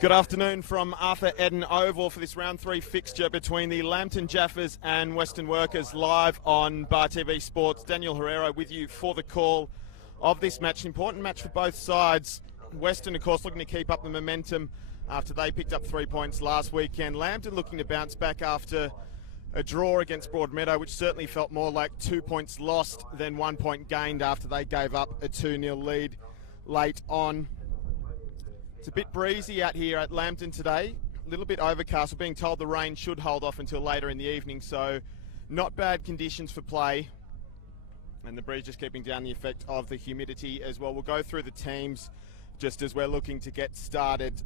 Good afternoon from Arthur Eden Oval for this round 3 fixture between the Lambton Jaffas and Weston Workers, live on Bar TV Sports. Daniel Herrero with you for the call of this match. An important match for both sides. Weston, of course, looking to keep up the momentum after they picked up 3 points last weekend. Lambton looking to bounce back after a draw against Broadmeadow, which certainly felt more like 2 points lost than 1 point gained after they gave up a 2-0 lead late on. It's a bit breezy out here at Lambton today, a little bit overcast. We're being told the rain should hold off until later in the evening, so not bad conditions for play. And the breeze just keeping down the effect of the humidity as well. We'll go through the teams just as we're looking to get started.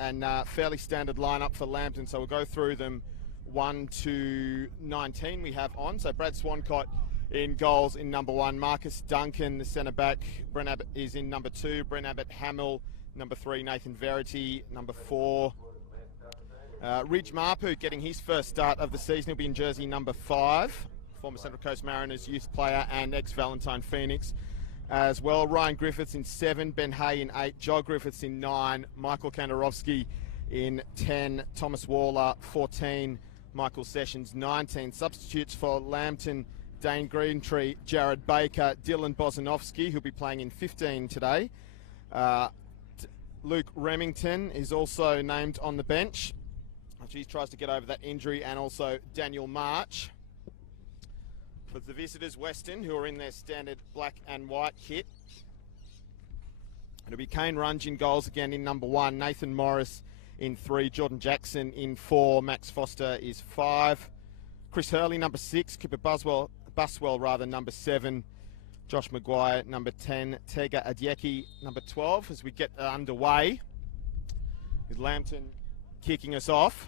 And fairly standard lineup for Lambton, so we'll go through them 1 to 19 we have on. So Brad Swancott in goals in number 1, Marcus Duncan, the centre back. Brent Abbott is in number 2, Brent Abbott Hamill. Number 3, Nathan Verity. Number 4, Ridge Marpu getting his first start of the season. He'll be in jersey number 5. Former Central Coast Mariners youth player and ex-Valentine Phoenix as well. Ryan Griffiths in 7, Ben Hay in 8, Joe Griffiths in 9, Michael Kandarovsky in 10, Thomas Waller 14, Michael Sessions 19. Substitutes for Lambton: Dane Greentree, Jared Baker, Dylan Bozanovsky, who'll be playing in 15 today. Luke Remington is also named on the bench. He tries to get over that injury, and also Daniel March. For the visitors, Weston, who are in their standard black and white kit. It'll be Kane Runge in goals again in number 1, Nathan Morris in 3, Jordan Jackson in 4, Max Foster is 5, Chris Hurley number 6, Cooper Buswell number 7, Josh Maguire, number 10, Tega Adyeki, number 12, as we get underway with Lambton kicking us off.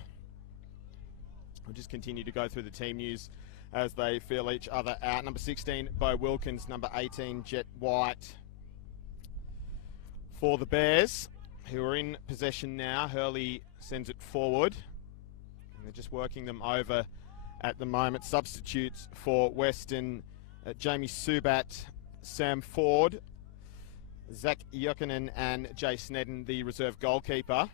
We'll just continue to go through the team news as they feel each other out. Number 16, Bo Wilkins, number 18, Jet White. For the Bears, who are in possession now, Hurley sends it forward. And they're just working them over at the moment. Substitutes for Weston: Jamie Subat, Sam Ford, Zach Jokinen and Jay Snedden, the reserve goalkeeper.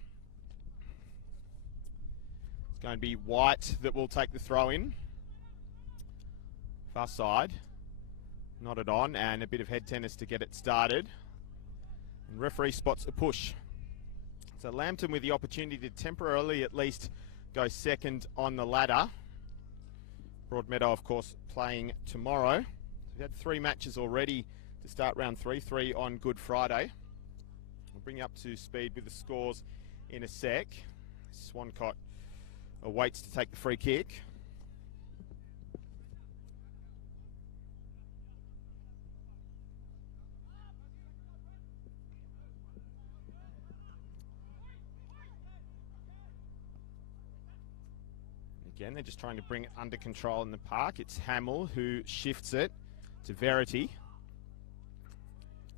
It's going to be White that will take the throw in. Far side, nodded on, and a bit of head tennis to get it started. And referee spots a push. So Lambton with the opportunity to temporarily at least go second on the ladder. Broadmeadow, of course, playing tomorrow. We've had 3 matches already to start round 3 on Good Friday. We'll bring you up to speed with the scores in a sec. Swancott awaits to take the free kick. Again, they're just trying to bring it under control in the park. It's Hamill who shifts it to Verity.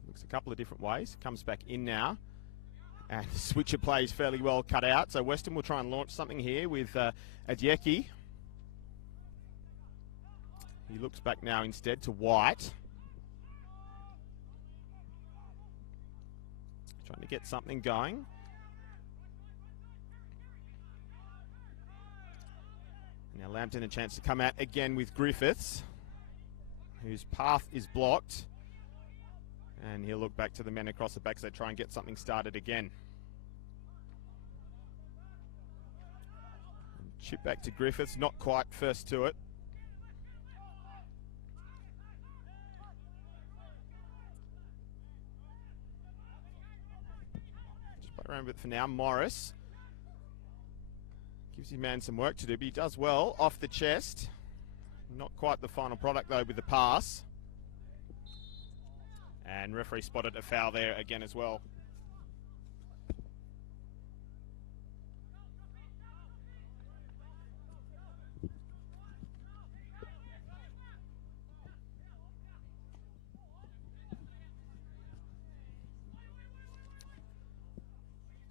Looks a couple of different ways. Comes back in now. And the switcher play is fairly well cut out. So Weston will try and launch something here with Adyeki. He looks back now instead to White. Trying to get something going. Now Lambton a chance to come out again with Griffiths, whose path is blocked. And he'll look back to the men across the back as they try and get something started again. Chip back to Griffiths, not quite first to it. Just play around with it for now. Morris gives his man some work to do, but he does well off the chest. Not quite the final product though with the pass. And referee spotted a foul there again as well.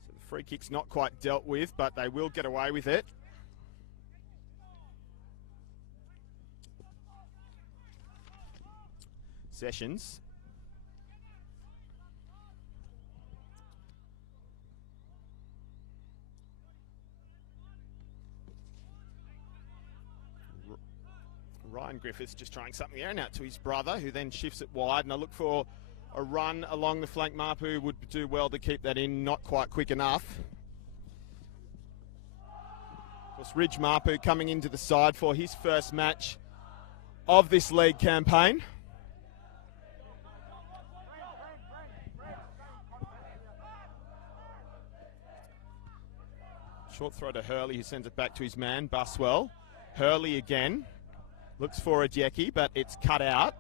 So the free kick's not quite dealt with, but they will get away with it. Sessions. Ryan Griffiths just trying something there, and out to his brother, who then shifts it wide, and I look for a run along the flank. Mapu would do well to keep that in, not quite quick enough. Of course, Ridge Mapu coming into the side for his first match of this league campaign. Short throw to Hurley, who sends it back to his man, Buswell. Hurley again. Looks for a Jackie, but it's cut out.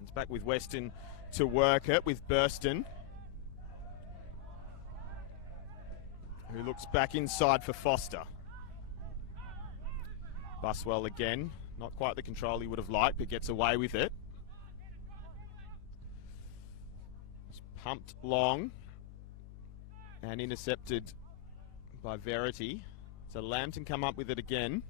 It's back with Weston to work it with Burston, who looks back inside for Foster. Buswell again. Not quite the control he would have liked, but gets away with it. It's pumped long and intercepted by Verity. So Lambton come up with it again.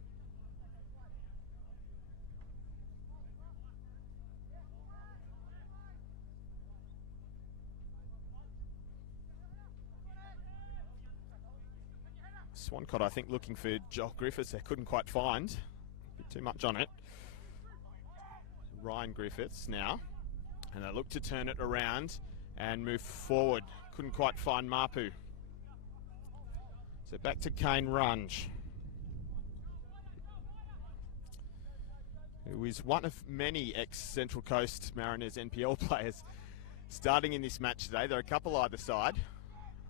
Swancott, I think, looking for Joel Griffiths. They couldn't quite find. A bit too much on it. Ryan Griffiths now. And they look to turn it around and move forward. Couldn't quite find Mapu. So back to Kane Runge, who is one of many ex-Central Coast Mariners NPL players starting in this match today. There are a couple either side.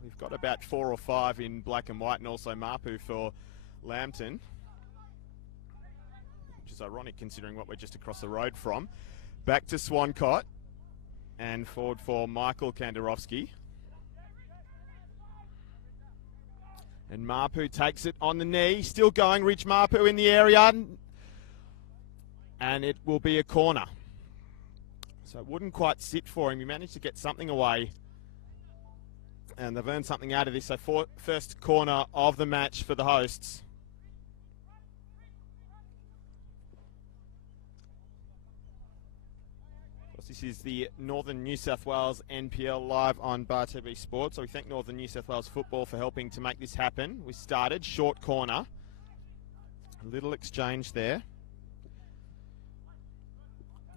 We've got about 4 or 5 in black and white, and also Mapu for Lambton, which is ironic considering what we're just across the road from. Back to Swancott, and forward for Michael Kandarovsky. And Mapu takes it on the knee, still going, Ridge Mapu in the area, and it will be a corner. So it wouldn't quite sit for him. He managed to get something away, and they've earned something out of this. So first corner of the match for the hosts. This is the Northern New South Wales NPL live on Bar TV Sports. So we thank Northern New South Wales Football for helping to make this happen. We started short corner. A little exchange there. It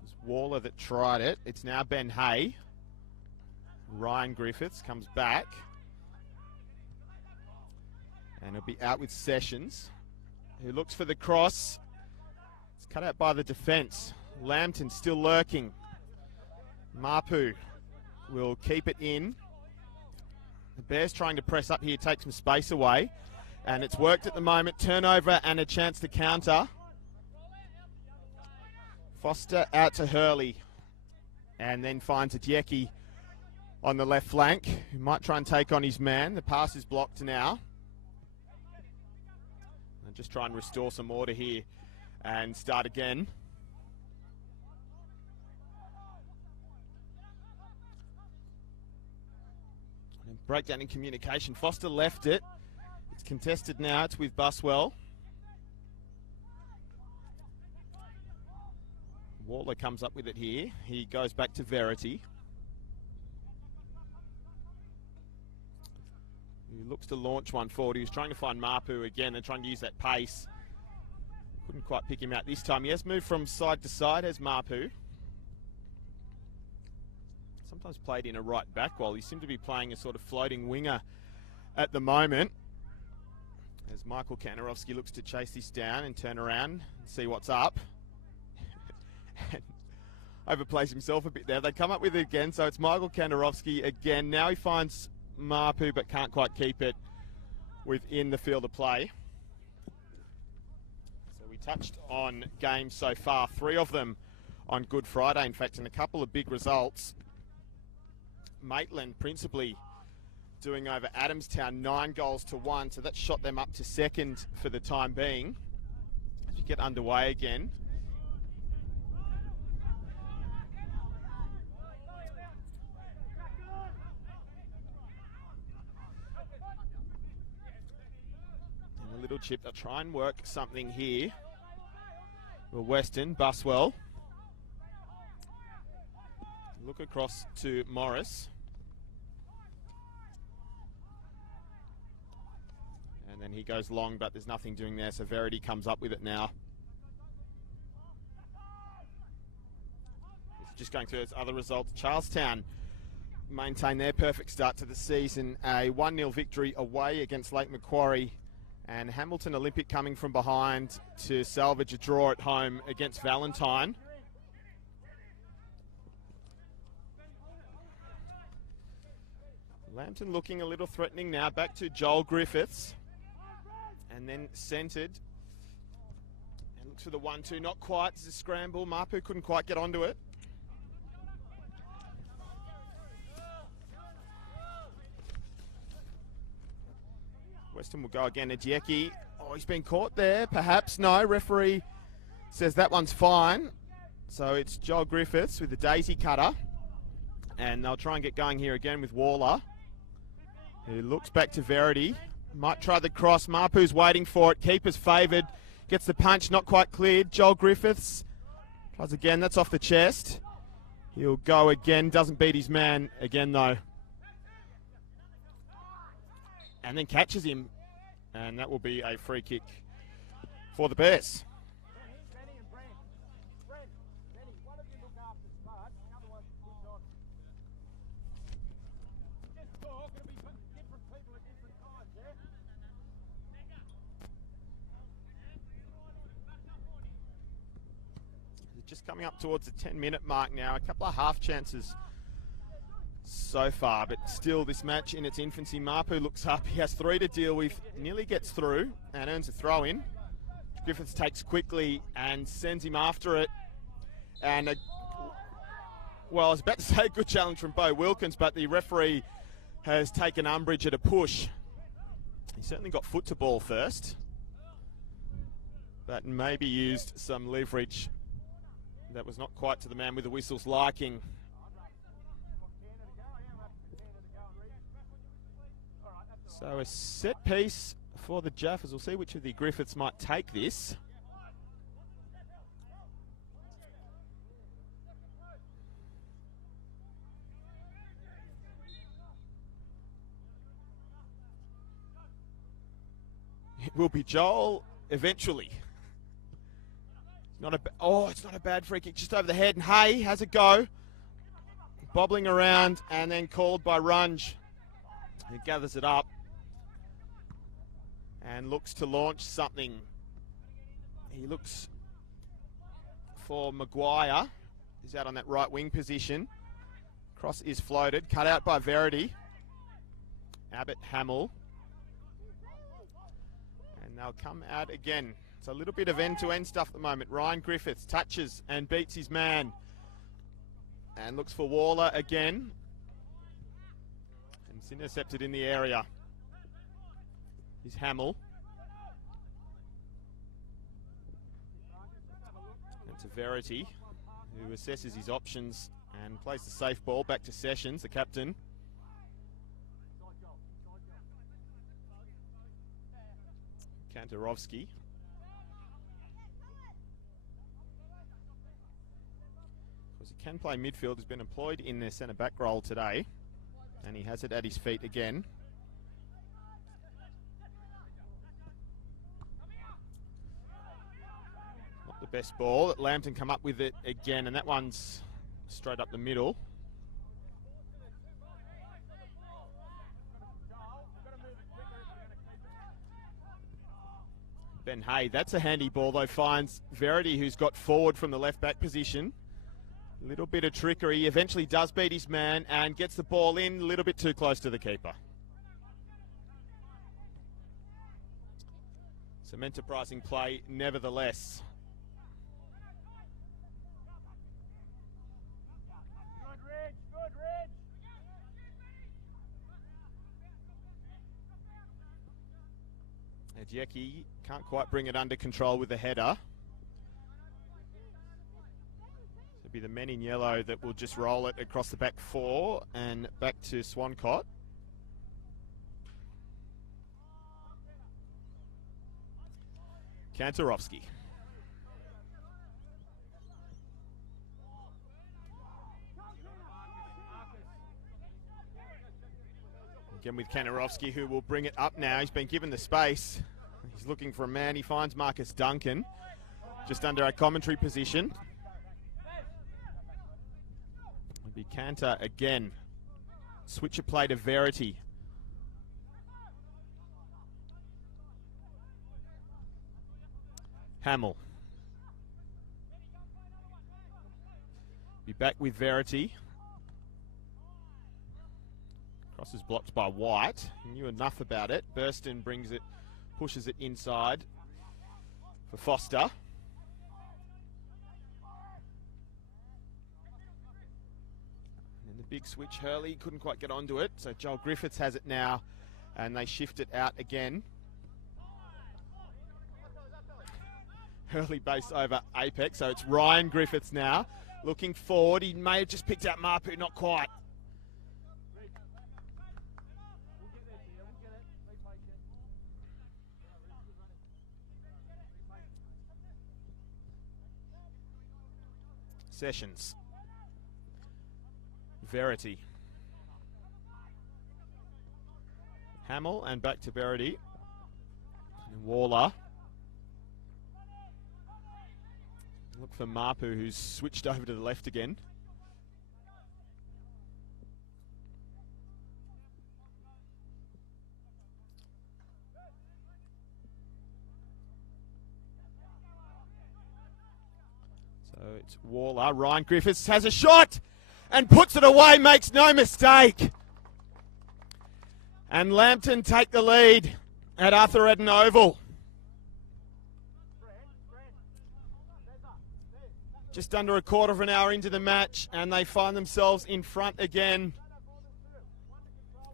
was Waller that tried it. It's now Ben Hay. Ryan Griffiths comes back. And he'll be out with Sessions, who looks for the cross. It's cut out by the defence. Lambton still lurking. Mapu will keep it in. The Bears trying to press up here, take some space away. And it's worked at the moment. Turnover and a chance to counter. Foster out to Hurley. And then finds a Jackie on the left flank, who might try and take on his man. The pass is blocked now. And just try and restore some order here and start again. Breakdown in communication. Foster left it. It's contested now. It's with Buswell. Waller comes up with it here. He goes back to Verity, who looks to launch one forward. He was trying to find Mapu again and trying to use that pace. Couldn't quite pick him out this time. He has moved from side to side as Mapu. Sometimes played in a right back while he seemed to be playing a sort of floating winger at the moment. As Michael Kandarovsky looks to chase this down and turn around and see what's up. And overplays himself a bit there. They come up with it again, so it's Michael Kandarovsky again. Now he finds Mapu but can't quite keep it within the field of play. So we touched on games so far, 3 of them on Good Friday, in fact, and a couple of big results. Maitland principally doing over Adamstown 9-1, so that shot them up to second for the time being. As we get underway again. And a little chip, they'll try and work something here. Well, Weston, Buswell. Look across to Morris. And then he goes long, but there's nothing doing there, so Verity comes up with it now. just going through those other results. Charlestown maintain their perfect start to the season. A 1-0 victory away against Lake Macquarie. And Hamilton Olympic coming from behind to salvage a draw at home against Valentine. Lambton looking a little threatening now. Back to Joel Griffiths. And then centred. And looks for the 1-2. Not quite. It's a scramble. Mapu couldn't quite get onto it. Weston will go again. Ajeki. Oh, he's been caught there. Perhaps. No. Referee says that one's fine. So it's Joel Griffiths with the daisy cutter. And they'll try and get going here again with Waller, who looks back to Verity. Might try the cross. Mapu's waiting for it. Keeper's favoured. Gets the punch. Not quite cleared. Joel Griffiths tries again. That's off the chest. He'll go again. Doesn't beat his man again, though. And then catches him. And that will be a free kick for the Bears. Just coming up towards the 10-minute mark now. A couple of half chances so far, but still this match in its infancy. Mapu looks up. He has 3 to deal with. Nearly gets through and earns a throw-in. Griffiths takes quickly and sends him after it. And, well, I was about to say a good challenge from Bo Wilkins, but the referee has taken umbrage at a push. He certainly got foot to ball first, but maybe used some leverage. That was not quite to the man with the whistle's liking. So a set piece for the Jaffas. We'll see which of the Griffiths might take this. It will be Joel eventually. It's not a bad free kick, just over the head. And Hay has a go. Bobbling around and then called by Runge. He gathers it up and looks to launch something. He looks for Maguire. He's out on that right wing position. Cross is floated, cut out by Verity. Abbott Hamill. And they'll come out again. It's a little bit of end-to-end stuff at the moment. Ryan Griffiths touches and beats his man. And looks for Waller again. And it's intercepted in the area. He's Hamill. And to Verity, who assesses his options and plays the safe ball back to Sessions, the captain. Kantarovski. He can play midfield. He's been employed in their centre-back role today, and he has it at his feet again. Not the best ball. Lambton come up with it again, and that one's straight up the middle. Ben Hay, that's a handy ball though, finds Verity, who's got forward from the left-back position. A little bit of trickery. He eventually does beat his man and gets the ball in a little bit too close to the keeper. Some enterprising play nevertheless. Ajeki can't quite bring it under control with the header. Be the men in yellow that will just roll it across the back 4 and back to Swancott. Kantarovski. Again with Kantarovski, who will bring it up now. He's been given the space. He's looking for a man. He finds Marcus Duncan just under our commentary position. It'll be Cantor again. Switcher play to Verity. Hamill. Be back with Verity. Cross is blocked by White. He knew enough about it. Weston brings it, pushes it inside for Foster. And the big switch, Hurley couldn't quite get onto it. So Joel Griffiths has it now, and they shift it out again. Hurley base over Apex, so it's Ryan Griffiths now. Looking forward, he may have just picked out Mapu, not quite. Sessions. Verity. Hamill and back to Verity. And Waller. Look for Mapu, who's switched over to the left again. So it's Waller. Ryan Griffiths has a shot and puts it away, makes no mistake. And Lambton take the lead at Arthur Eden Oval. Just under a quarter of an hour into the match, and they find themselves in front again.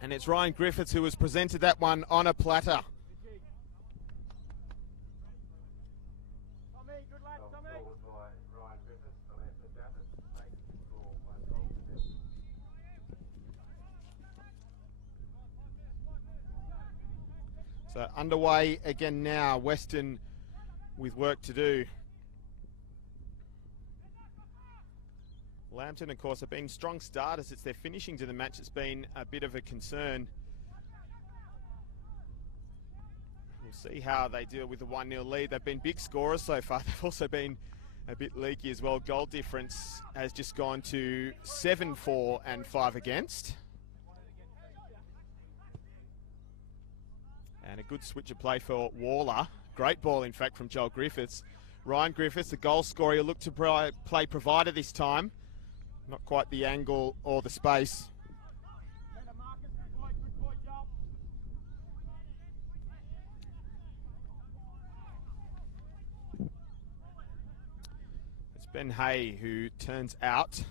And it's Ryan Griffiths who has presented that one on a platter. So underway again now, Weston with work to do. Lambton, of course, have been strong starters. It's their finishing to the match that's been a bit of a concern. We'll see how they deal with the 1-0 lead. They've been big scorers so far. They've also been a bit leaky as well. Goal difference has just gone to 7-4 and 5 against. And a good switch of play for Waller. Great ball, in fact, from Joel Griffiths. Ryan Griffiths, the goal scorer, he'll look to play provider this time. Not quite the angle or the space. It's Ben Hay who turns out.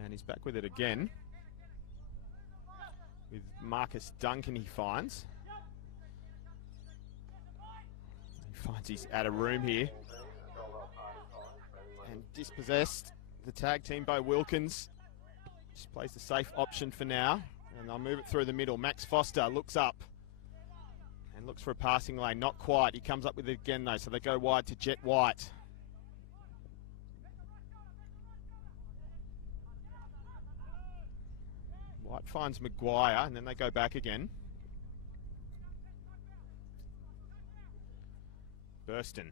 And he's back with it again. With Marcus Duncan, he finds. He finds he's out of room here. And dispossessed. The tag team by Wilkins. Just plays the safe option for now. And they'll move it through the middle. Max Foster looks up. And looks for a passing lane. Not quite. He comes up with it again though. So they go wide to Jet White. White finds Maguire, and then they go back again. Weston.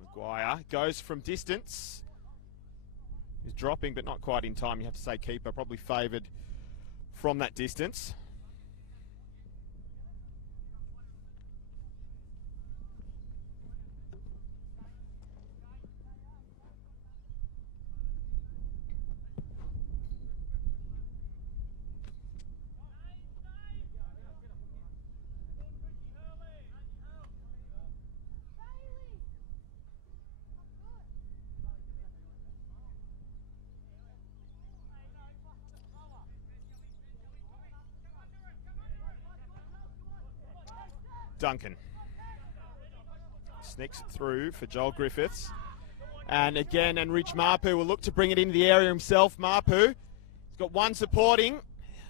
Maguire goes from distance. He's dropping, but not quite in time. You have to say keeper, probably favoured from that distance. Duncan sneaks it through for Joel Griffiths, and again, and Rich Mapu will look to bring it into the area himself. Mapu, he's got one supporting,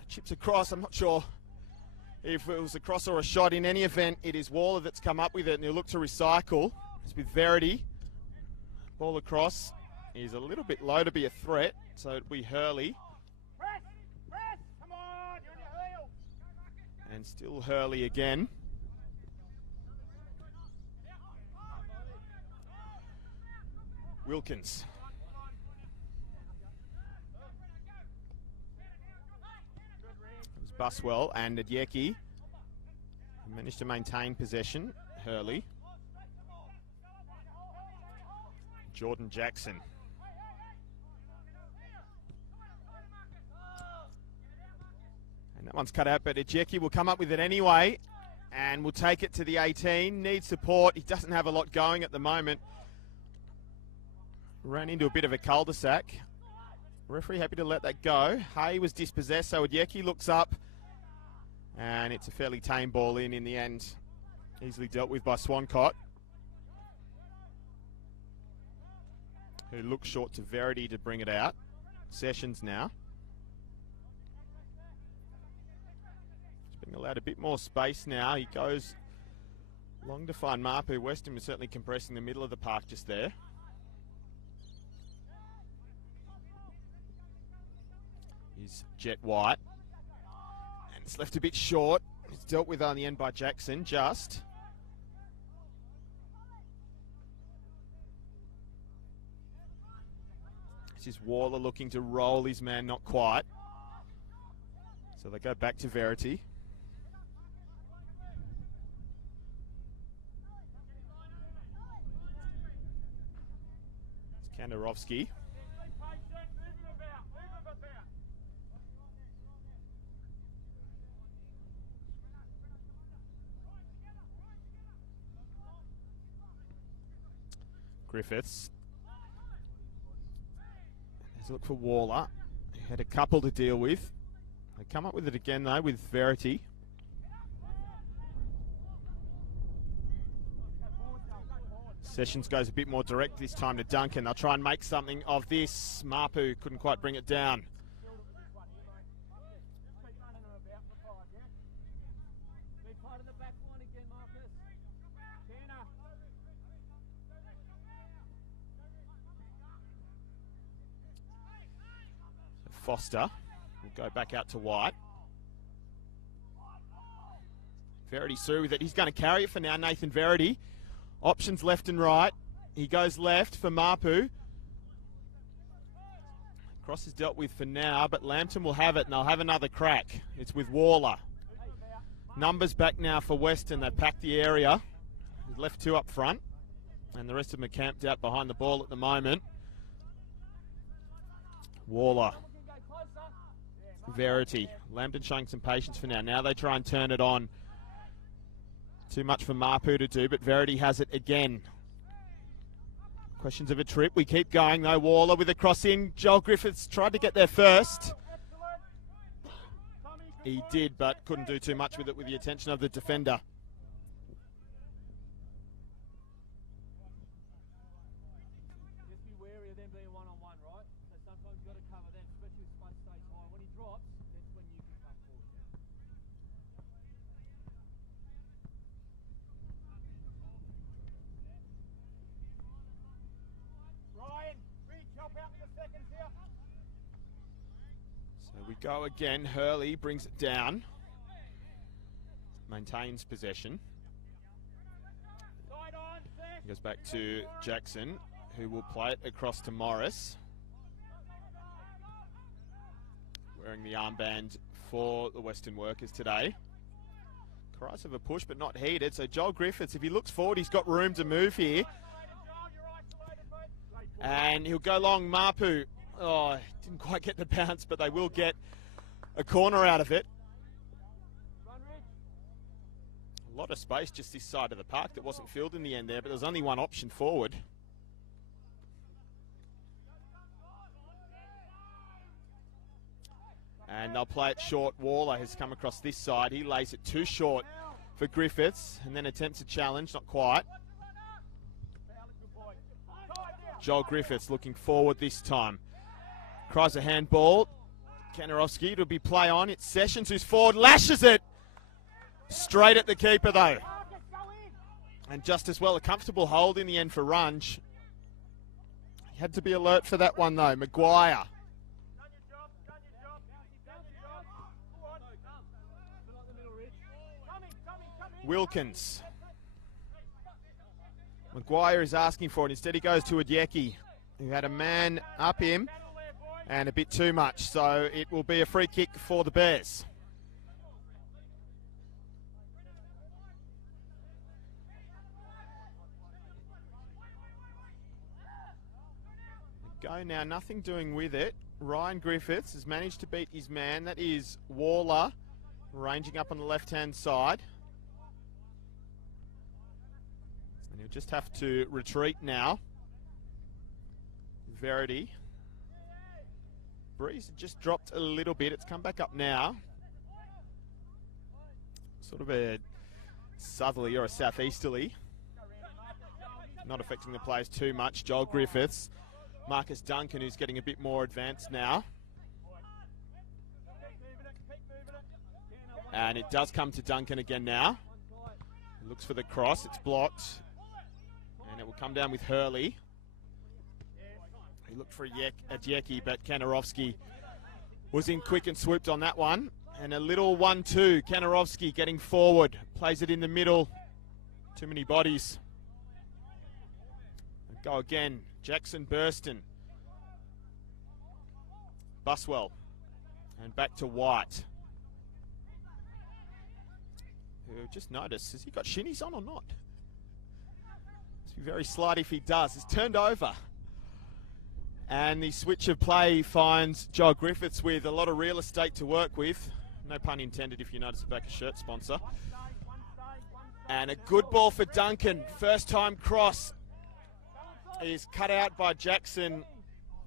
chips across. I'm not sure if it was a cross or a shot. In any event, it is Waller that's come up with it, and he'll look to recycle. It's with Verity. Ball across. He's a little bit low to be a threat, so it'll be Hurley. Press! Come on, you're on your heel. And still Hurley again. Wilkins. It was Buswell and Adyeki managed to maintain possession. Hurley. Jordan Jackson. And that one's cut out, but Adyeki will come up with it anyway and will take it to the 18. Needs support. He doesn't have a lot going at the moment. Ran into a bit of a cul-de-sac. Referee happy to let that go. Hay was dispossessed, so Adyeki looks up. And it's a fairly tame ball in the end. Easily dealt with by Swancott, who looks short to Verity to bring it out. Sessions now. He's being allowed a bit more space now. He goes long to find Mapu. Weston was certainly compressing the middle of the park just there. He's Jet White. And it's left a bit short. It's dealt with on the end by Jackson, just. This is Waller looking to roll his man, not quite. So they go back to Verity. It's Kandarovski. Griffiths. Let's look for Waller. He had a couple to deal with. They come up with it again though with Verity. Sessions goes a bit more direct this time to Duncan. They'll try and make something of this. Mapu couldn't quite bring it down. Foster will go back out to White. Verity through with it. He's going to carry it for now, Nathan Verity. Options left and right. He goes left for Mapu. Cross is dealt with for now, but Lambton will have it, and they'll have another crack. It's with Waller. Numbers back now for Weston. They've packed the area. He's left two up front, and the rest of them are camped out behind the ball at the moment. Waller. Verity. Lambton showing some patience for now. Now they try and turn it on. Too much for Mapu to do, but Verity has it again. Questions of a trip. We keep going though. Waller with a cross in. Joel Griffiths tried to get there first. He did, but couldn't do too much with it with the attention of the defender. So we go again. Hurley brings it down. Maintains possession. Goes back to Jackson, who will play it across to Morris. Wearing the armband for the Western Workers today. Cries of a push, but not heated. So Joel Griffiths, if he looks forward, he's got room to move here. And he'll go long. Mapu. Oh, didn't quite get the bounce, but they will get a corner out of it. A lot of space just this side of the park that wasn't filled in the end there, but there was only one option forward. And they'll play it short. Waller has come across this side. He lays it too short for Griffiths and then attempts a challenge, not quite. Joel Griffiths looking forward this time. Cries a handball. Kandarovski, it'll be play on. It's Sessions who's forward, lashes it. Straight at the keeper though. And just as well, a comfortable hold in the end for Runge. He had to be alert for that one though. Maguire. Wilkins. Maguire is asking for it. Instead he goes to Adyeki. who had a man up him and a bit too much. So it will be a free kick for the Bears. Go now, nothing doing with it. Ryan Griffiths has managed to beat his man. That is Waller, ranging up on the left-hand side. And he'll just have to retreat now. Verity. Breeze just dropped a little bit. It's come back up now. Sort of a southerly or a southeasterly. Not affecting the players too much. Joel Griffiths. Marcus Duncan, who's getting a bit more advanced now. And it does come to Duncan again now. He looks for the cross. It's blocked. And it will come down with Hurley. He looked for a Yeki, but Kanarovsky was in quick and swooped on that one. And a little 1-2. Kanarovsky getting forward. Plays it in the middle. Too many bodies. Go again. Jackson Burston. Buswell. And back to White. Who just noticed, has he got shinnies on or not? Must be very slight if he does. It's turned over. And the switch of play finds Joel Griffiths with a lot of real estate to work with. No pun intended if you notice the back of shirt sponsor. And a good ball for Duncan. First time cross. Is cut out by Jackson,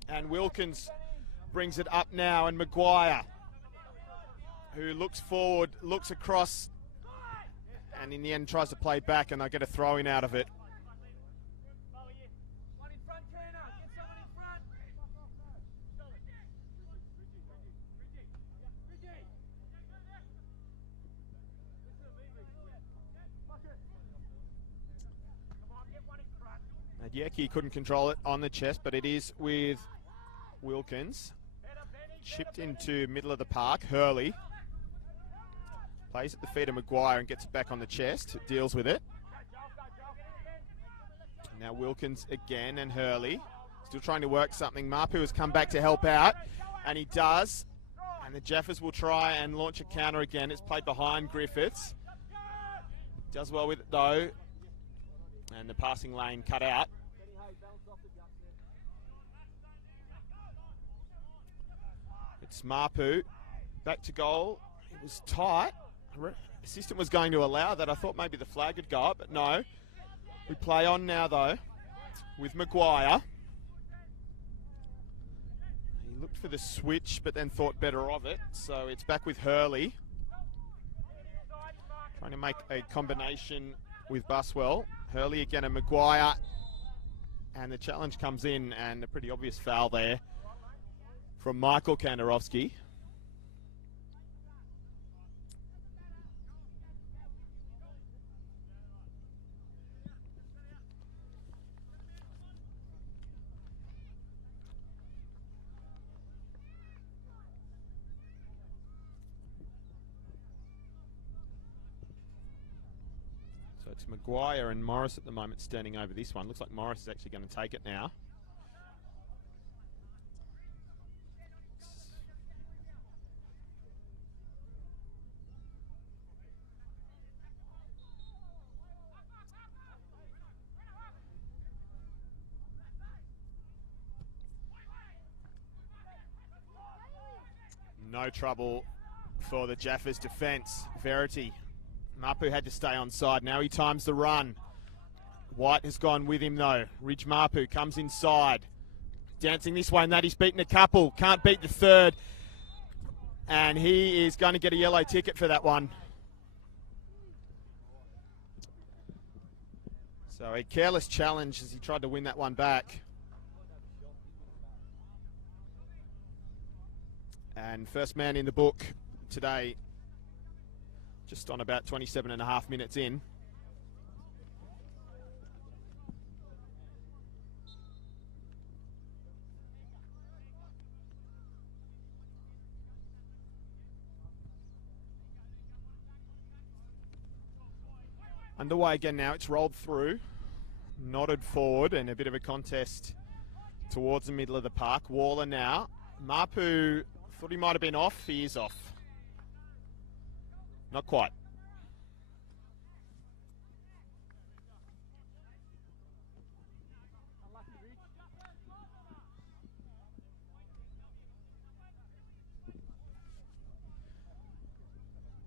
and Wilkins brings it up now, and Maguire, who looks forward, looks across, and in the end tries to play back, and they get a throw-in out of it. Yeki couldn't control it on the chest, but it is with Wilkins. Chipped into middle of the park. Hurley plays at the feet of Maguire and gets it back on the chest. Deals with it. Now Wilkins again, and Hurley still trying to work something. Mapu has come back to help out, and he does. And the Jaffas will try and launch a counter again. It's played behind Griffiths. Does well with it though. And the passing lane cut out. It's Mapu, back to goal. It was tight. Assistant was going to allow that. I thought maybe the flag would go up, but no. We play on now though, with Maguire. He looked for the switch, but then thought better of it. So it's back with Hurley. Trying to make a combination with Buswell. Hurley again and Maguire. And the challenge comes in, and a pretty obvious foul there from Michael Kanarovsky. So it's Maguire and Morris at the moment standing over this one. Looks like Morris is actually going to take it now. No trouble for the Jaffas defence. Verity. Mapu had to stay on side. Now he times the run. White has gone with him though. Ridge Mapu comes inside. Dancing this way and that. He's beaten a couple. Can't beat the third. And he is going to get a yellow ticket for that one. So a careless challenge as he tried to win that one back. And first man in the book today, just on about 27.5 minutes in. Underway again now, it's rolled through, nodded forward, and a bit of a contest towards the middle of the park. Waller now. Mapu thought he might have been off. He is off. Not quite.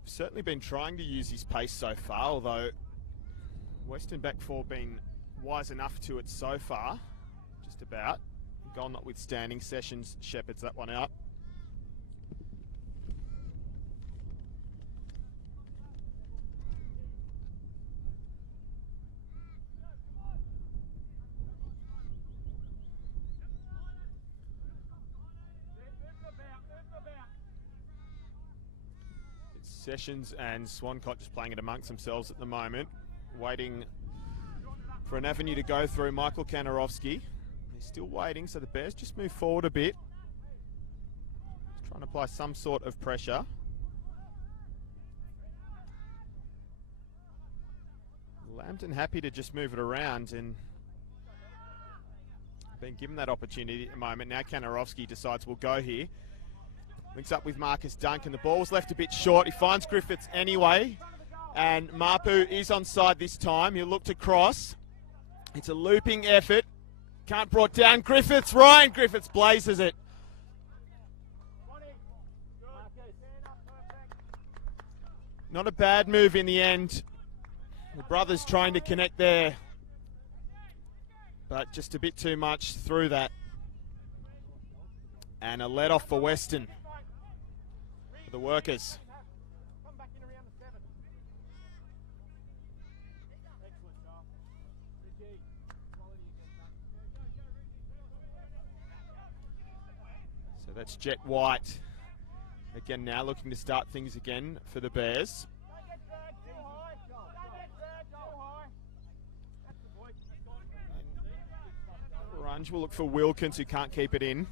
Certainly been trying to use his pace so far, although Weston back four been wise enough to it so far. Just about. Goal notwithstanding, Sessions shepherds that one out. Sessions and Swancott just playing it amongst themselves at the moment, waiting for an avenue to go through. Michael Kanarowski, he's still waiting, so the Bears just move forward a bit. Just trying to apply some sort of pressure. Lambton happy to just move it around and been given that opportunity at the moment. Now Kanarowski decides we'll go here. Links up with Marcus Duncan. The ball was left a bit short. He finds Griffiths anyway. And Mapu is onside this time. He'll look to cross. It's a looping effort. Can't brought down Griffiths. Ryan Griffiths blazes it. Not a bad move in the end. The brothers trying to connect there. But just a bit too much through that. And a let off for Weston. The Workers. So that's Jet White. Again now looking to start things again for the Bears. Runge will look for Wilkins, who can't keep it in.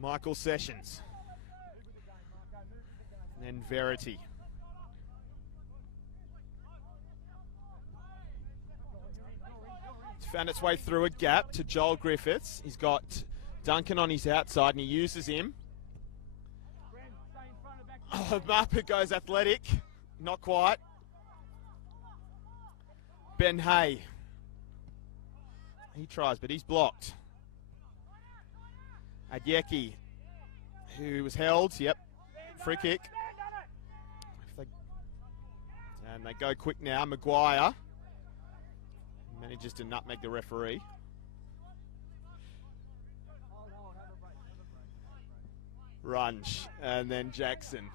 Michael Sessions. And then Verity. It's found its way through a gap to Joel Griffiths. He's got Duncan on his outside and he uses him. Oh, Mapu goes athletic. Not quite. Ben Hay. He tries, but he's blocked. Adyeki, who was held, yep, free kick. And they go quick now. Maguire manages to nutmeg the referee. Runge, and then Jackson.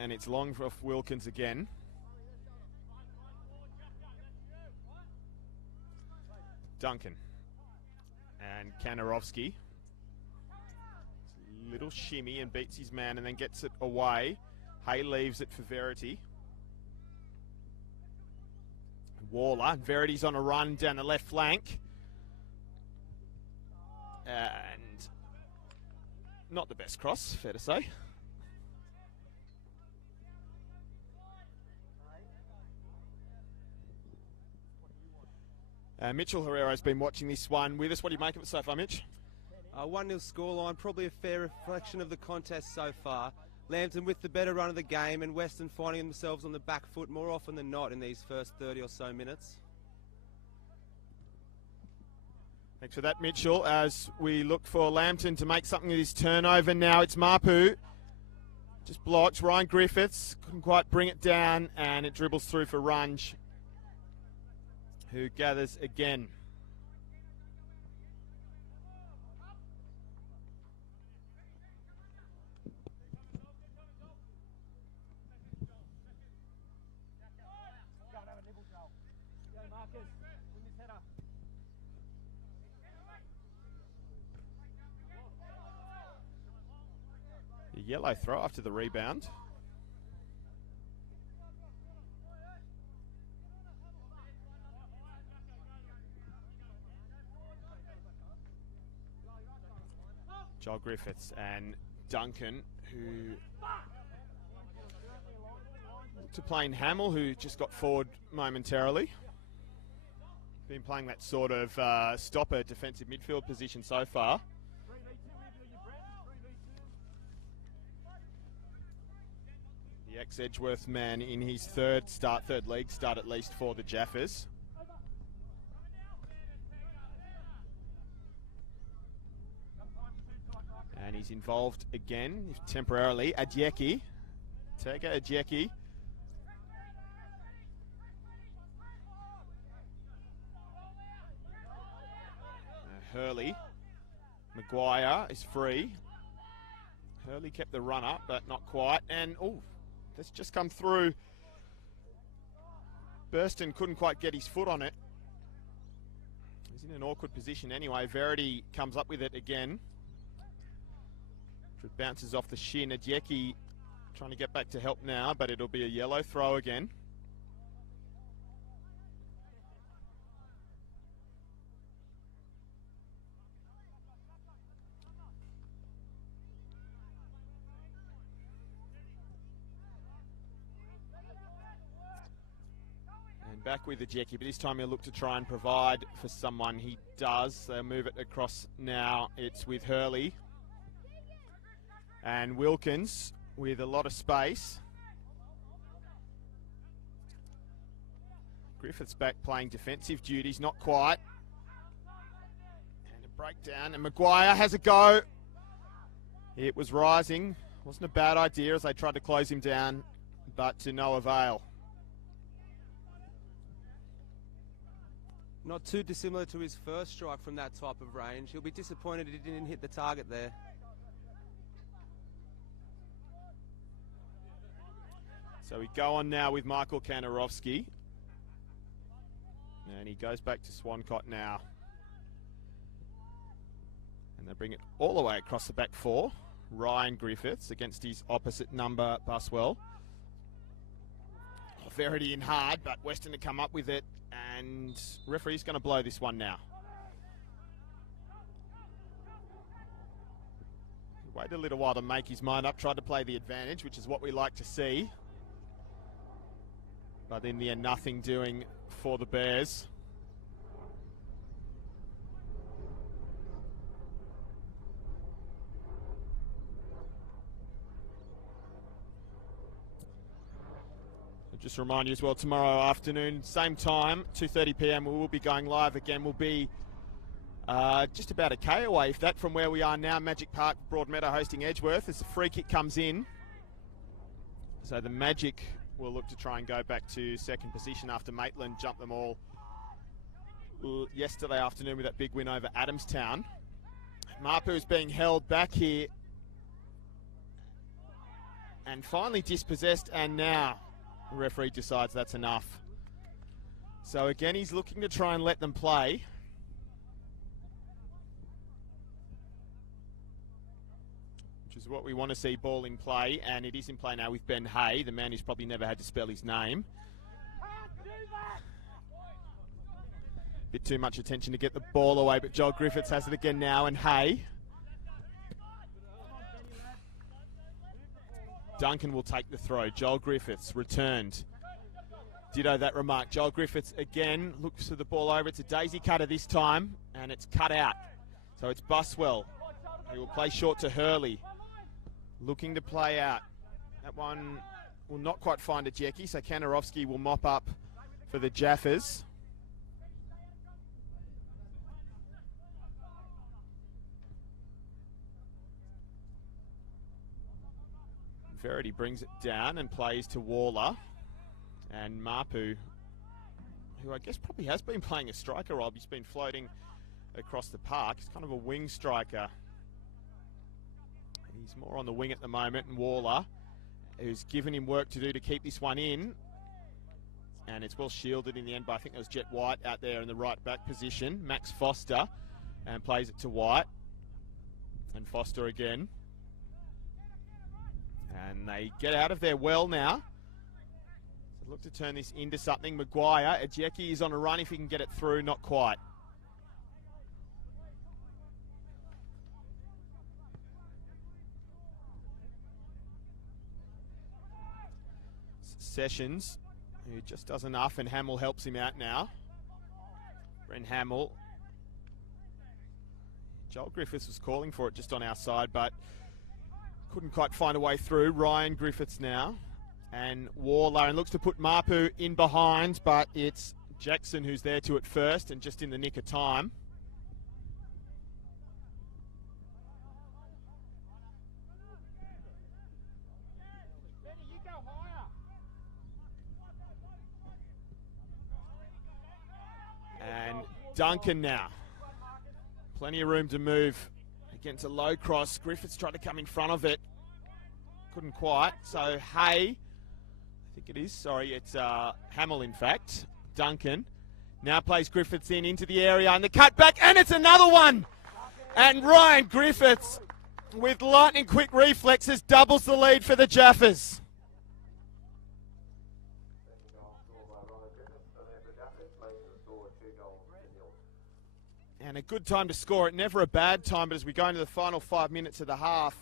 And it's long for Wilkins again. Duncan and Kanarowski. Little shimmy and beats his man and then gets it away. Hay leaves it for Verity. Waller. Verity's on a run down the left flank. And not the best cross, fair to say. Mitchell Herrera's been watching this one with us. What do you make of it so far, Mitch? 1-0 scoreline, probably a fair reflection of the contest so far. Lambton with the better run of the game and Weston finding themselves on the back foot more often than not in these first 30 or so minutes. Thanks for that, Mitchell. As we look for Lambton to make something of this turnover now, it's Mapu. Just blocked. Ryan Griffiths couldn't quite bring it down and it dribbles through for Runge, who gathers again. A yellow throw after the rebound. Joel Griffiths and Duncan, who look to Plain Hamill, who just got forward momentarily. Been playing that sort of stopper defensive midfield position so far. The ex-Edgeworth man in his third league start at least for the Jaffas. And he's involved again, temporarily. Adjeki. Tega Adjeki. Hurley. Maguire is free. Hurley kept the run up, but not quite. And, oh, that's just come through. Weston couldn't quite get his foot on it. He's in an awkward position anyway. Verity comes up with it again. It bounces off the shin. Adjeki trying to get back to help now, but it'll be a yellow throw again. And back with Adjeki, but this time he'll look to try and provide for someone. He does. They'll move it across now. It's with Hurley. And Wilkins with a lot of space. Griffiths back playing defensive duties, not quite. And a breakdown, and Maguire has a go. It was rising. Wasn't a bad idea as they tried to close him down, but to no avail. Not too dissimilar to his first strike from that type of range. He'll be disappointed he didn't hit the target there. So we go on now with Michael Kanarowski. And he goes back to Swancott now. And they bring it all the way across the back four. Ryan Griffiths against his opposite number, Buswell. Verity in hard, but Weston to come up with it. And referee's going to blow this one now. He waited a little while to make his mind up, tried to play the advantage, which is what we like to see. But in the end, nothing doing for the Bears. I'll just remind you as well, tomorrow afternoon, same time, 2:30 p.m, we will be going live again. We'll be just about a K away, if that, from where we are now, Magic Park, Broadmeadow hosting Edgeworth, as the free kick comes in. So the Magic will look to try and go back to second position after Maitland jumped them all yesterday afternoon with that big win over Adamstown. Mapu is being held back here and finally dispossessed, and now the referee decides that's enough. So again, he's looking to try and let them play. Which is what we want to see, ball in play, and it is in play now with Ben Hay, the man who's probably never had to spell his name. Bit too much attention to get the ball away, but Joel Griffiths has it again now, and Hay. Duncan will take the throw. Joel Griffiths returned. Ditto that remark. Joel Griffiths again looks for the ball over. It's a daisy cutter this time, and it's cut out. So it's Buswell. He will play short to Hurley. Looking to play out. That one will not quite find Adjeki, so Kanarowski will mop up for the Jaffas. Verity brings it down and plays to Waller. And Mapu, who I guess probably has been playing a striker role. He's been floating across the park. He's kind of a wing striker. He's more on the wing at the moment, and Waller, who's given him work to do to keep this one in. And it's well shielded in the end by, I think it was Jet White out there in the right back position. Max Foster, and plays it to White. And Foster again. And they get out of there well now. So look to turn this into something. Maguire, Adjeki is on a run if he can get it through, not quite. Sessions, who just does enough, and Hamill helps him out now. Brent Hamill. Joel Griffiths was calling for it just on our side, but couldn't quite find a way through. Ryan Griffiths now. And Warler, and looks to put Mapu in behind, but it's Jackson who's there to it first, and just in the nick of time. And Duncan now. Plenty of room to move against a low cross. Griffiths tried to come in front of it. Couldn't quite. So Hay, I think it is. Sorry, it's Hamill in fact. Duncan now plays Griffiths into the area, and the cut back, and it's another one. And Ryan Griffiths, with lightning quick reflexes, doubles the lead for the Jaffas. And a good time to score it, never a bad time, but as we go into the final 5 minutes of the half,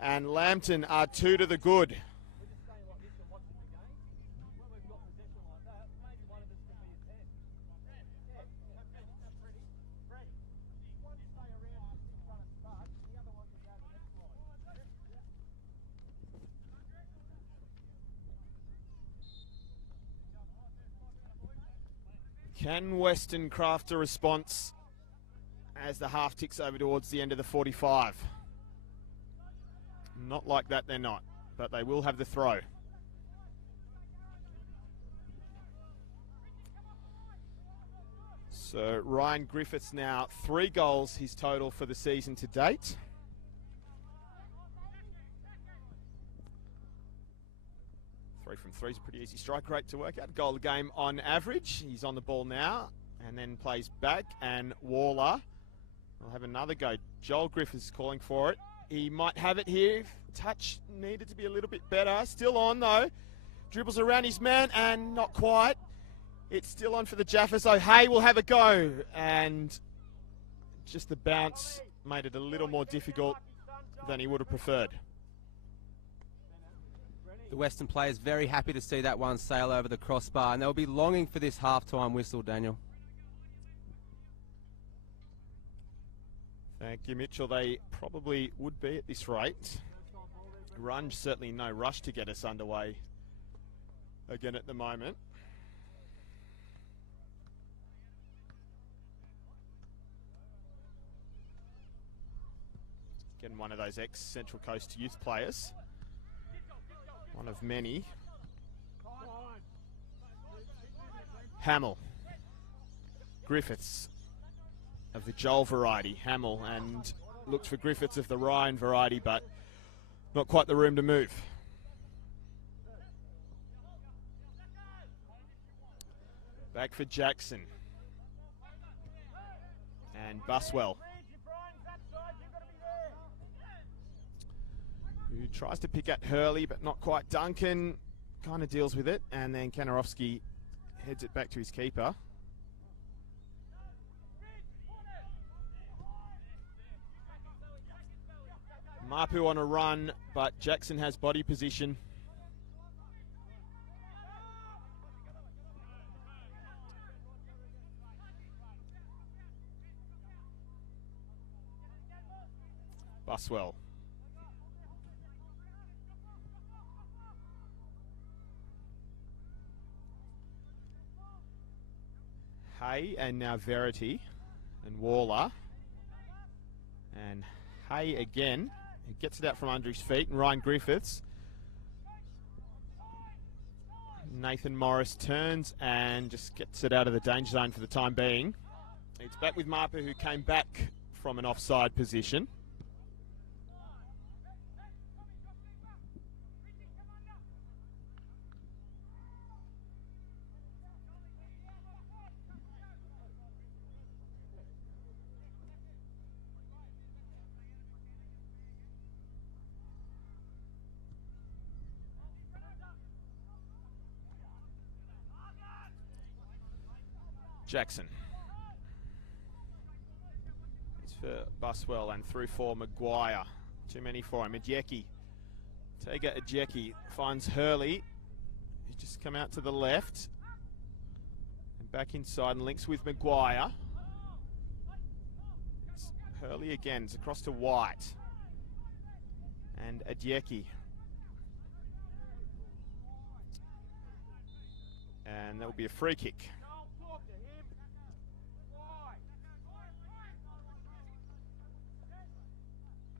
and Lambton are 2 to the good. Can Weston craft a response as the half ticks over towards the end of the 45? Not like that, they're not, but they will have the throw. So Ryan Griffiths now 3 goals, his total for the season to date. Three from three is a pretty easy strike rate to work out. Goal a game on average. He's on the ball now and then plays back, and Warler will have another go. Joel Griffiths calling for it. He might have it here. Touch needed to be a little bit better. Still on though. Dribbles around his man and not quite. It's still on for the Jaffas. So Hay will have a go, and just the bounce made it a little more difficult than he would have preferred. The Western players very happy to see that one sail over the crossbar, and they'll be longing for this half-time whistle, Daniel. Thank you, Mitchell. They probably would be at this rate. Run, certainly no rush to get us underway again at the moment. Getting one of those ex-Central Coast youth players. One of many. Hamill. Griffiths of the Joel variety. Hamill, and looks for Griffiths of the Ryan variety, but not quite the room to move. Back for Jackson. And Buswell, who tries to pick at Hurley, but not quite. Duncan kind of deals with it, and then Kanarowski heads it back to his keeper. Mapu on a run, but Jackson has body position. Buswell. Hay, and now Verity and Warler. And Hay again. He gets it out from under his feet, and Ryan Griffiths. Nathan Morris turns and just gets it out of the danger zone for the time being. It's back with Mapu, who came back from an offside position. Jackson. It's for Buswell and through for Maguire. Too many for him. Ajeki. Tega Ajeki finds Hurley. just come out to the left. And back inside and links with Maguire. It's Hurley again. It's across to White. And Adyeki. And that will be a free kick.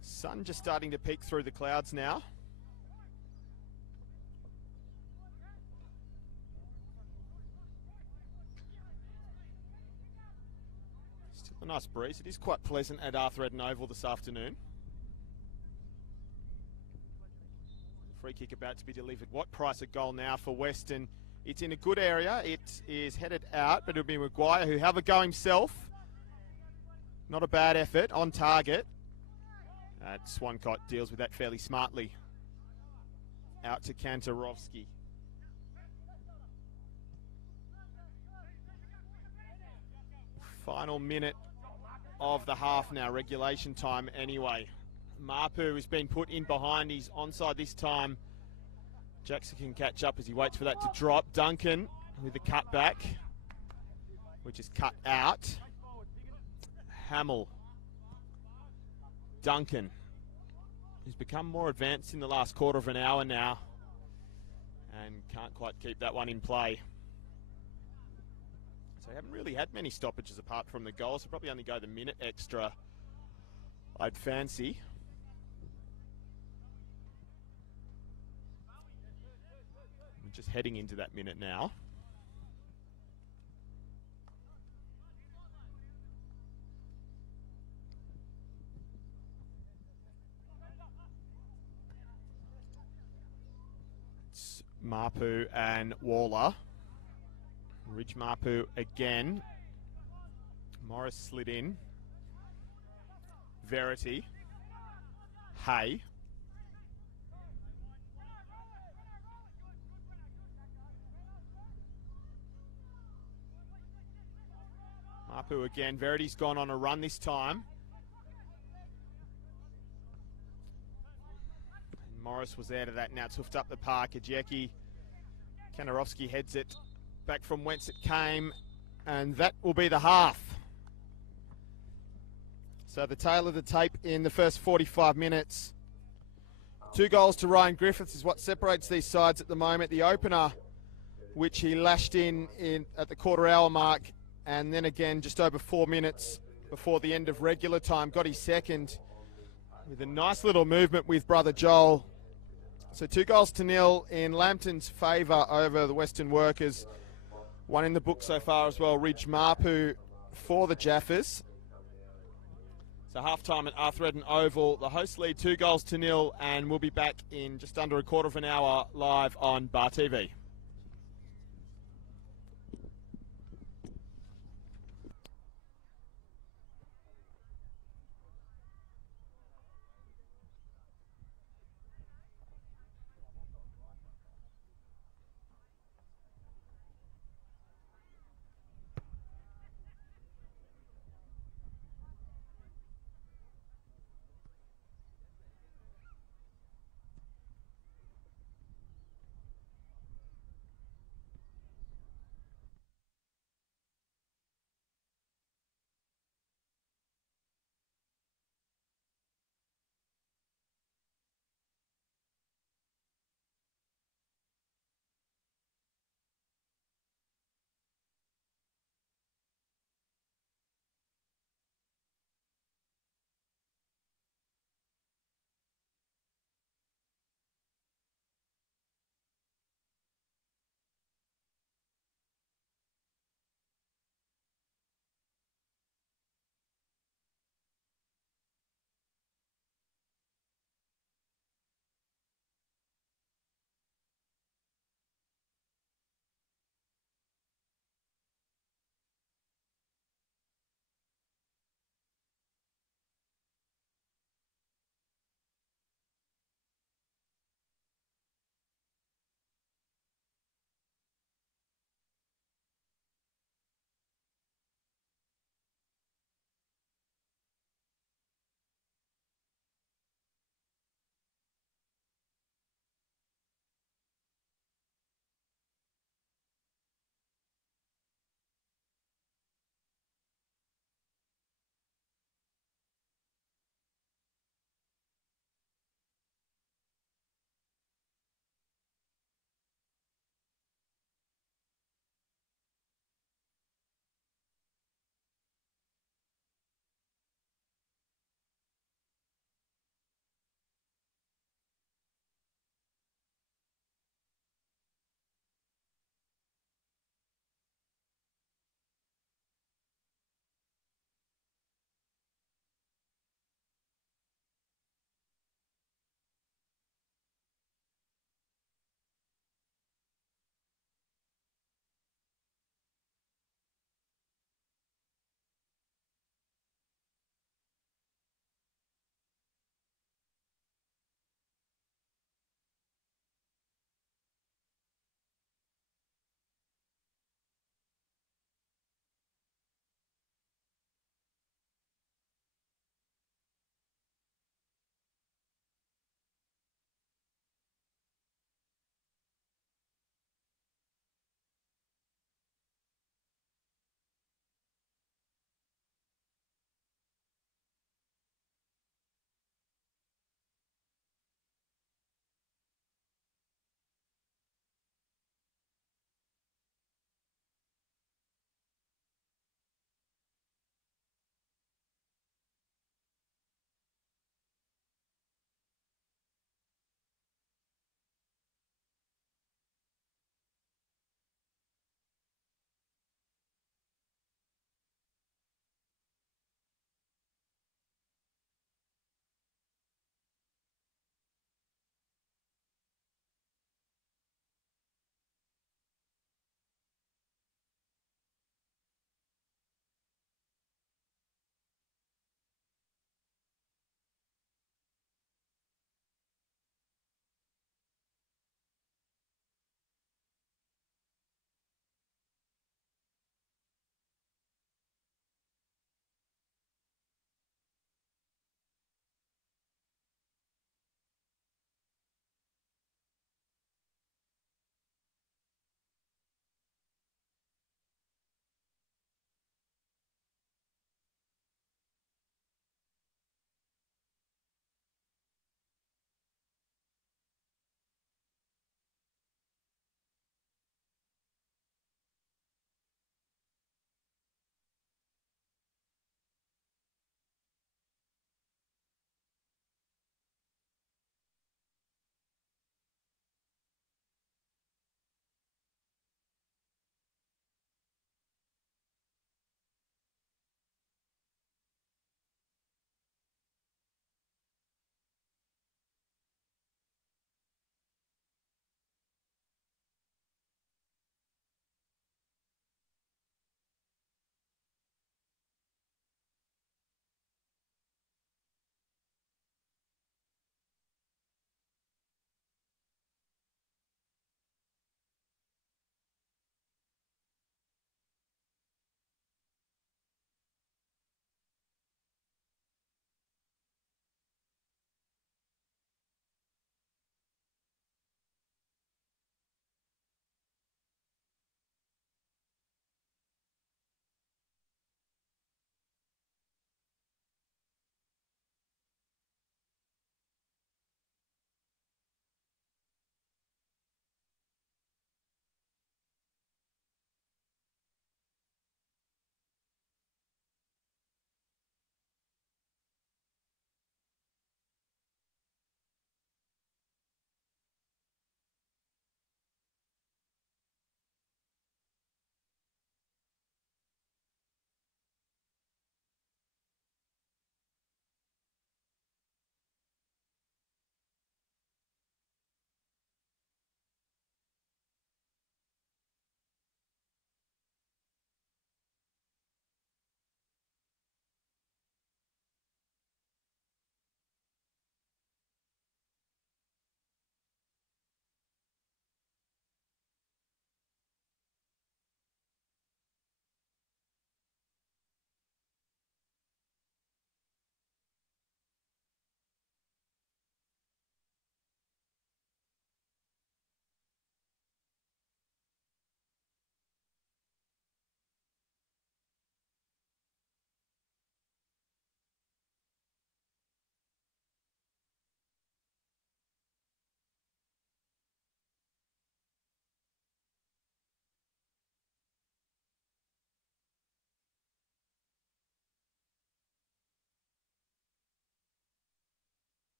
Sun just starting to peek through the clouds now. Still a nice breeze. It is quite pleasant at Arthur Eden Oval this afternoon. Free kick about to be delivered. What price a goal now for Weston? It's in a good area. It is headed out, but it'll be Maguire who have a go himself. Not a bad effort, on target. Swancott deals with that fairly smartly. Out to Kantarovski. Final minute of the half now, regulation time anyway. Mapu has been put in behind. He's onside this time. Jackson can catch up as he waits for that to drop. Duncan with the cut back, which is cut out. Hamill. Duncan, who's become more advanced in the last quarter of an hour now and can't quite keep that one in play. So we haven't really had many stoppages apart from the goals. So probably only go the minute extra, I'd fancy. We're just heading into that minute now. Mapu and Waller. Ridge Mapu again. Morris slid in. Verity. Hay. Mapu again. Verity's gone on a run this time. Morris was out of that, now it's hoofed up the park. Adyeki, Kantarovski heads it back from whence it came, and that will be the half. So the tail of the tape in the first 45 minutes. 2 goals to Ryan Griffiths is what separates these sides at the moment. The opener, which he lashed in at the quarter hour mark, and then again just over 4 minutes before the end of regular time, got his second with a nice little movement with brother Joel. So 2-0 in Lambton's favour over the Weston Workers. One in the book so far as well, Ridge Mapu for the Jaffas. So half-time at Arthur Eden Oval. The hosts lead 2-0, and we'll be back in just under a quarter of an hour live on Bar TV.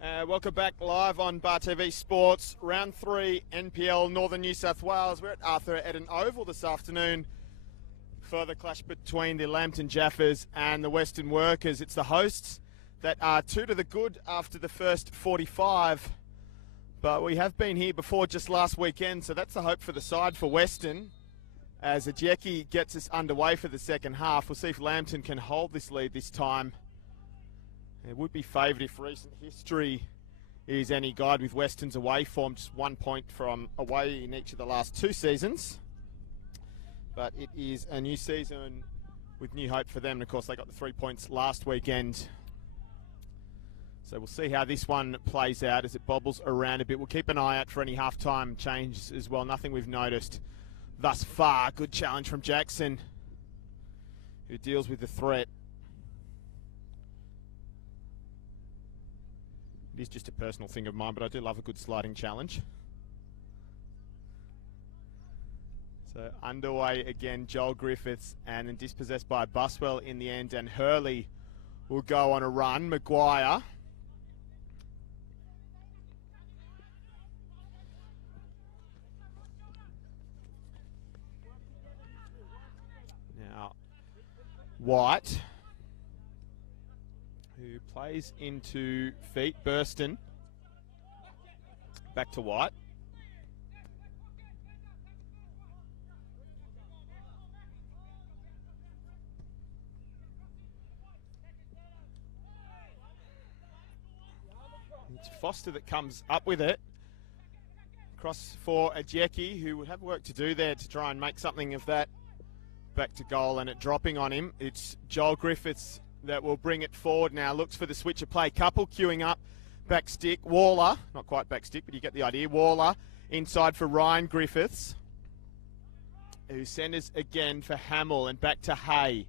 Welcome back live on Bar TV Sports. Round 3 NPL Northern New South Wales. We're at Arthur Eden Oval this afternoon for the clash between the Lambton Jaffas and the Weston Workers. It's the hosts that are 2 to the good after the first 45. But we have been here before just last weekend, so that's the hope for the side for Weston. As Ajeki gets us underway for the second half, we'll see if Lambton can hold this lead this time. It would be favoured if recent history is any guide, with Weston's away form just 1 point from away in each of the last 2 seasons. But it is a new season with new hope for them. And of course, they got the 3 points last weekend. So we'll see how this one plays out as it bobbles around a bit. We'll keep an eye out for any halftime changes as well. Nothing we've noticed thus far. Good challenge from Jackson, who deals with the threat. It is just a personal thing of mine, but I do love a good sliding challenge. So underway again, Joel Griffiths, and then dispossessed by Buswell in the end, and Hurley will go on a run. Maguire. Now, White, who plays into feet. Burston. Back to White. It's Foster that comes up with it. Cross for Ajeki, who would have work to do there to try and make something of that. Back to goal, and it dropping on him. It's Joel Griffiths that will bring it forward now. Looks for the switch of play. Couple queuing up. Back stick. Waller. Not quite back stick, but you get the idea. Waller inside for Ryan Griffiths, who centres again for Hamill, and back to Hay.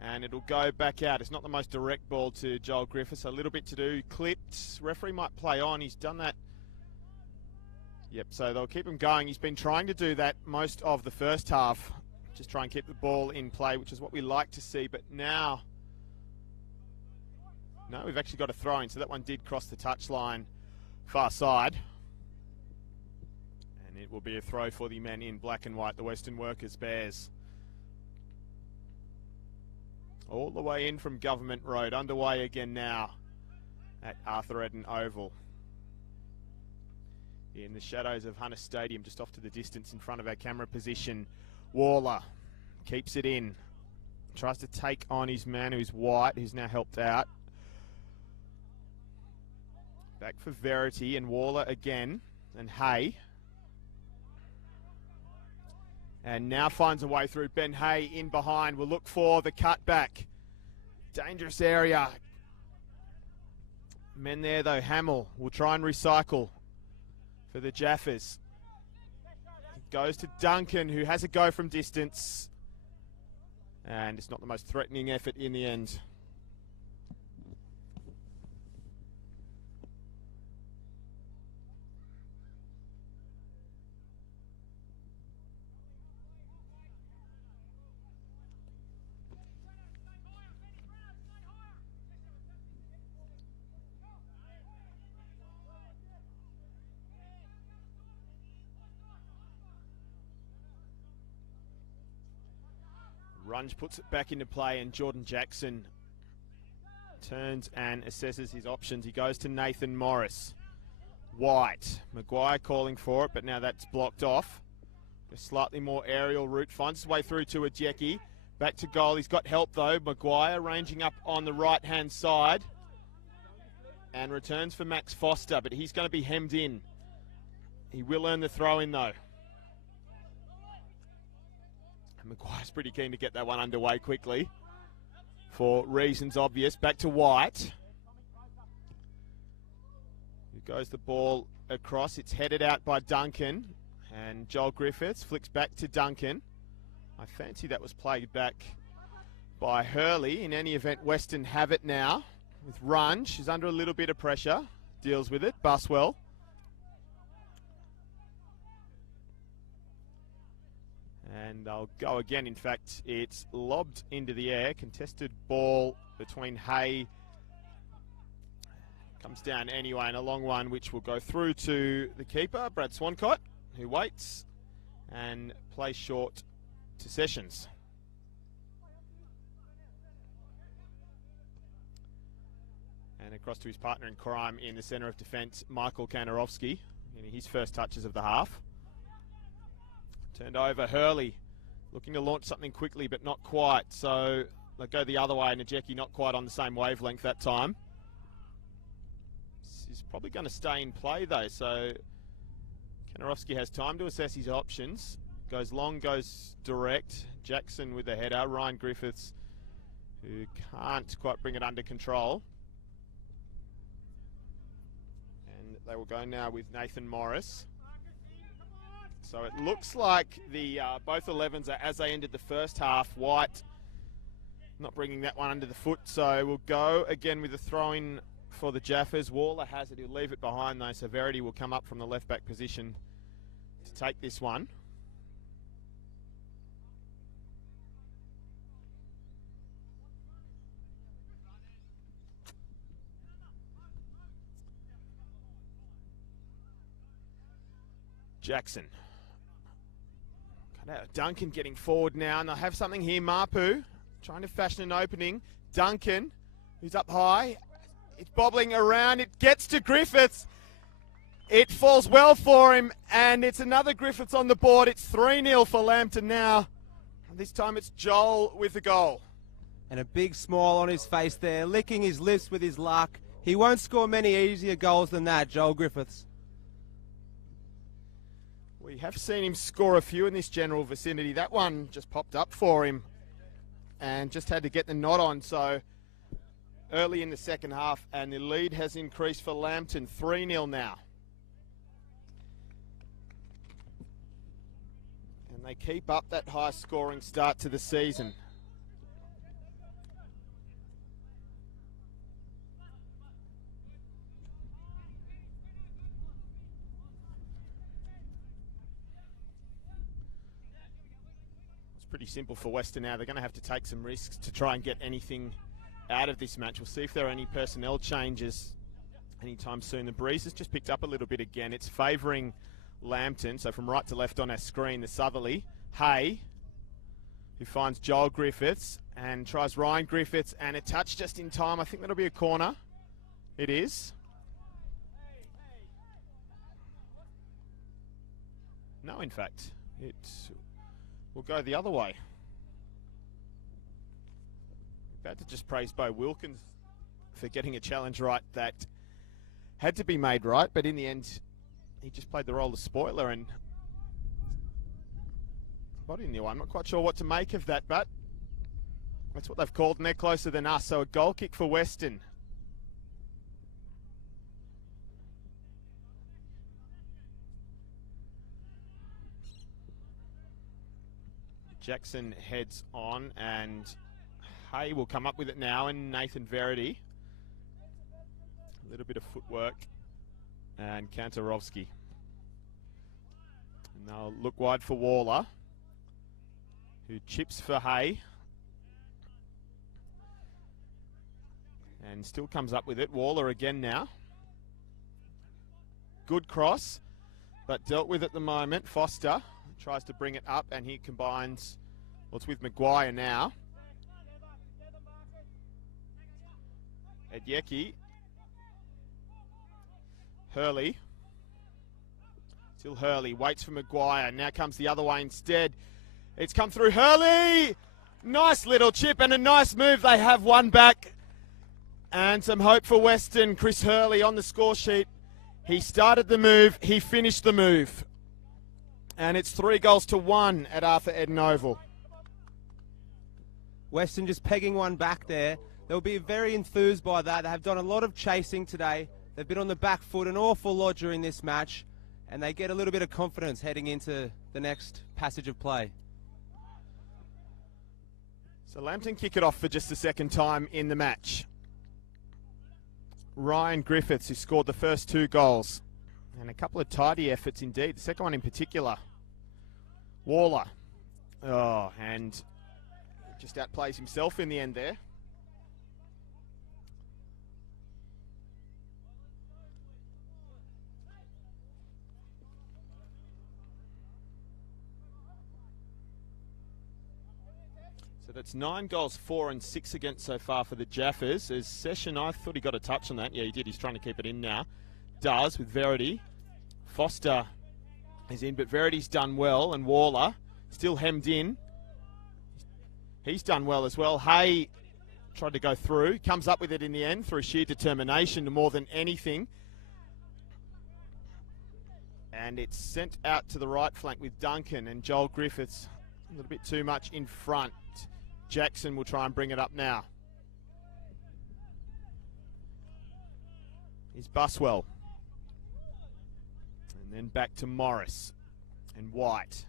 And it'll go back out. It's not the most direct ball to Joel Griffiths. A little bit to do. Clipped. Referee might play on. He's done that. Yep, so they'll keep him going. He's been trying to do that most of the first half. Just try and keep the ball in play, which is what we like to see. But now, no, we've actually got a throw-in. So that one did cross the touchline far side. And it will be a throw for the men in black and white, the Western Workers Bears. All the way in from Government Road. Underway again now at Arthur Eden Oval. In the shadows of Hunter Stadium, just off to the distance in front of our camera position. Waller keeps it in. Tries to take on his man, who's White, who's now helped out. Back for Verity, and Waller again. And Hay. And now finds a way through. Ben Hay in behind. Will look for the cutback. Dangerous area. Men there though. Hamill will try and recycle for the Jaffas. Goes to Duncan, who has a go from distance. And it's not the most threatening effort in the end. Runge puts it back into play, and Jordan Jackson turns and assesses his options. He goes to Nathan Morris. White. Maguire calling for it, but now that's blocked off. A slightly more aerial route. Finds his way through to Ajeki. Back to goal. He's got help though. Maguire ranging up on the right-hand side. And returns for Max Foster, but he's going to be hemmed in. He will earn the throw-in though. Maguire's pretty keen to get that one underway quickly, for reasons obvious. Back to White. Here goes the ball across. It's headed out by Duncan. And Joel Griffiths flicks back to Duncan. I fancy that was played back by Hurley. In any event, Weston have it now with Runge. He's under a little bit of pressure. Deals with it. Buswell. And they'll go again. In fact, it's lobbed into the air. Contested ball between Hay. Comes down anyway, and a long one which will go through to the keeper, Brad Swancott, who waits and plays short to Sessions. And across to his partner in crime in the centre of defence, Michael Kanarowski, in his first touches of the half. Turned over, Hurley, looking to launch something quickly, but not quite. So they'll go the other way, and Najeki not quite on the same wavelength that time. He's probably going to stay in play, though, so Kanarowski has time to assess his options. Goes long, goes direct. Jackson with the header. Ryan Griffiths, who can't quite bring it under control. And they will go now with Nathan Morris. So it looks like the both 11s are as they ended the first half. White not bringing that one under the foot, so we'll go again with a throw-in for the Jaffas. Waller has it, he'll leave it behind though, so Verity will come up from the left back position to take this one. Jackson. Duncan getting forward now, and they'll have something here. Mapu trying to fashion an opening. Duncan, who's up high. It's bobbling around. It gets to Griffiths. It falls well for him, and it's another Griffiths on the board. It's 3-0 for Lambton now. And this time it's Joel with the goal. And a big smile on his face there, licking his lips with his luck. He won't score many easier goals than that, Joel Griffiths. We have seen him score a few in this general vicinity. That one just popped up for him and just had to get the nod on. So early in the second half, and the lead has increased for Lambton, 3-0 now. And they keep up that high scoring start to the season. Pretty simple for Weston now. They're going to have to take some risks to try and get anything out of this match. We'll see if there are any personnel changes anytime soon. The breeze has just picked up a little bit again. It's favouring Lambton. So from right to left on our screen, the southerly. Hay, who finds Joel Griffiths and tries Ryan Griffiths, and a touch just in time. I think that'll be a corner. It is. No, in fact, we'll go the other way. About to just praise Bo Wilkins for getting a challenge right that had to be made right, but in the end, he just played the role of spoiler and body in the way. I'm not quite sure what to make of that, but that's what they've called, and they're closer than us. So a goal kick for Weston. Jackson heads on, and Hay will come up with it now, and Nathan Verity. A little bit of footwork, and Kantarowski. And they'll look wide for Waller, who chips for Hay. And still comes up with it. Waller again now. Good cross, but dealt with at the moment. Foster tries to bring it up, and he combines, well, it's with Maguire now. Edyeki. Hurley. Still Hurley, waits for Maguire. Now comes the other way instead. It's come through Hurley! Nice little chip and a nice move. They have one back. And some hope for Weston. Chris Hurley on the score sheet. He started the move, he finished the move. And it's 3-1 at Arthur Eden Oval. Weston just pegging one back there. They'll be very enthused by that. They have done a lot of chasing today. They've been on the back foot an awful lot during this match, and they get a little bit of confidence heading into the next passage of play. So Lambton kick it off for just the second time in the match. Ryan Griffiths, who scored the first 2 goals. And a couple of tidy efforts indeed. The second one in particular. Waller. Oh, and just outplays himself in the end there. So that's 9 goals, 4 and 6 against so far for the Jaffas. As Session, I thought he got a touch on that. Yeah, he did. He's trying to keep it in now. Does with Verity. Foster is in, but Verity's done well, and Waller still hemmed in. He's done well as well. Hay tried to go through, comes up with it in the end through sheer determination more than anything. And it's sent out to the right flank with Duncan and Joel Griffiths. A little bit too much in front. Jackson will try and bring it up now. Here's Buswell. And then back to Morris and White.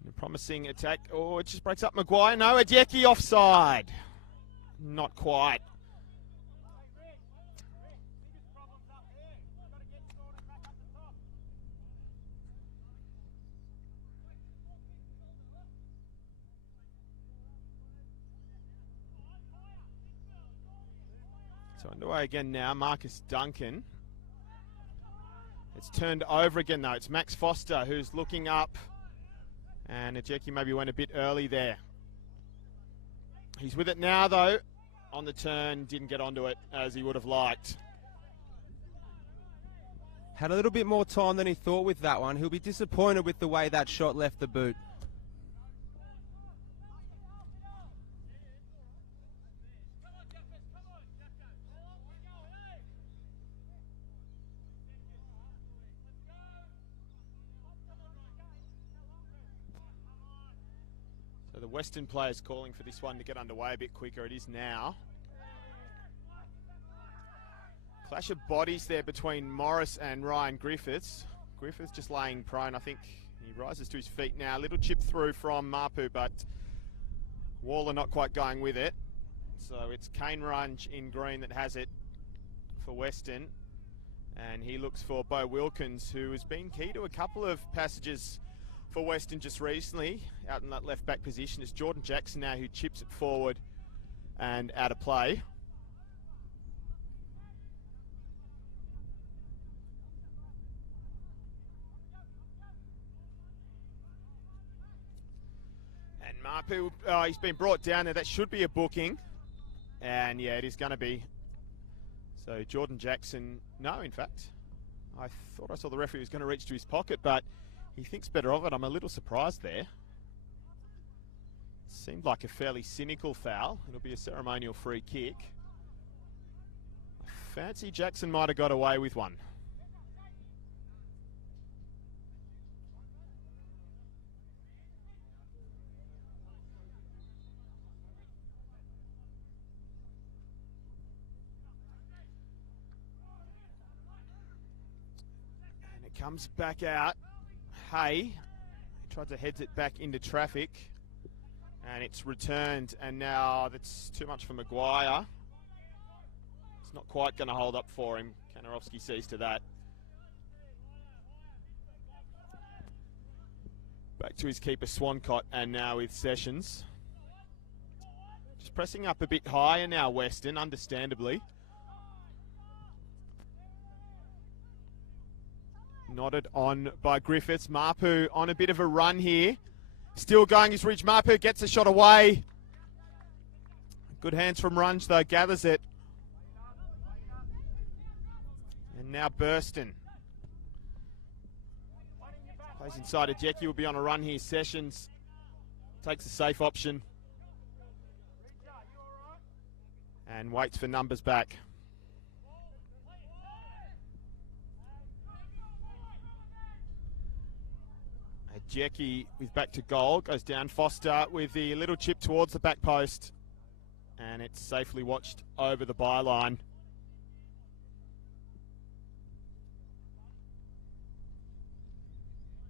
And a promising attack. Oh, it just breaks up Maguire. No, Adjeki offside. Not quite. So underway again now, Marcus Duncan. It's turned over again though. It's Max Foster who's looking up. And Adjeki maybe went a bit early there. He's with it now though. On the turn, didn't get onto it as he would have liked. Had a little bit more time than he thought with that one. He'll be disappointed with the way that shot left the boot. So the Weston players calling for this one to get underway a bit quicker. It is now. Clash of bodies there between Morris and Ryan Griffiths. Griffiths just laying prone. I think he rises to his feet now. Little chip through from Mapu, but Waller not quite going with it. So it's Kane Runge in green that has it for Weston. And he looks for Bo Wilkins, who has been key to a couple of passages for Weston just recently, out in that left back position. It's Jordan Jackson now who chips it forward and out of play. And Mapu, he's been brought down there. That should be a booking. And yeah, it is going to be. So Jordan Jackson, no, in fact, I thought I saw the referee was going to reach to his pocket, but he thinks better of it. I'm a little surprised there. Seemed like a fairly cynical foul. It'll be a ceremonial free kick. I fancy Jackson might have got away with one. And it comes back out. Hay tried to head it back into traffic, and it's returned, and now that's too much for Maguire. It's not quite going to hold up for him. Kanarowski sees to that. Back to his keeper Swancott, and now with Sessions. Just pressing up a bit higher now, Weston, understandably. Nodded on by Griffiths. Mapu on a bit of a run here. Still going his reach. Mapu gets a shot away. Good hands from Runge though, gathers it. And now Burston. Plays inside. Adjeki will be on a run here. Sessions takes a safe option. And waits for numbers back. Adjeki is back to goal, goes down. Foster with the little chip towards the back post, and it's safely watched over the byline. And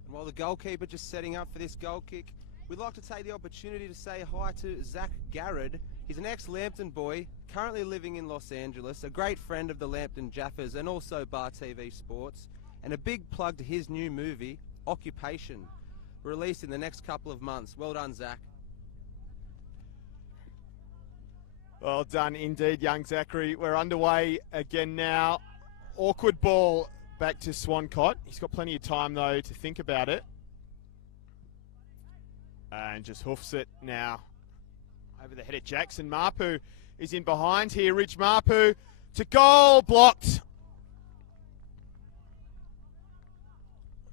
while the goalkeeper just setting up for this goal kick, we'd like to take the opportunity to say hi to Zach Garrett. He's an ex-Lambton boy, currently living in Los Angeles, a great friend of the Lambton Jaffas and also Bar TV Sports, and a big plug to his new movie, Occupation, released in the next couple of months. Well done, Zach. Well done indeed, young Zachary. We're underway again now. Awkward ball back to Swancott. He's got plenty of time, though, to think about it. And just hoofs it now. Over the head of Jackson. Mapu is in behind here. Ridge Mapu to goal. Blocked.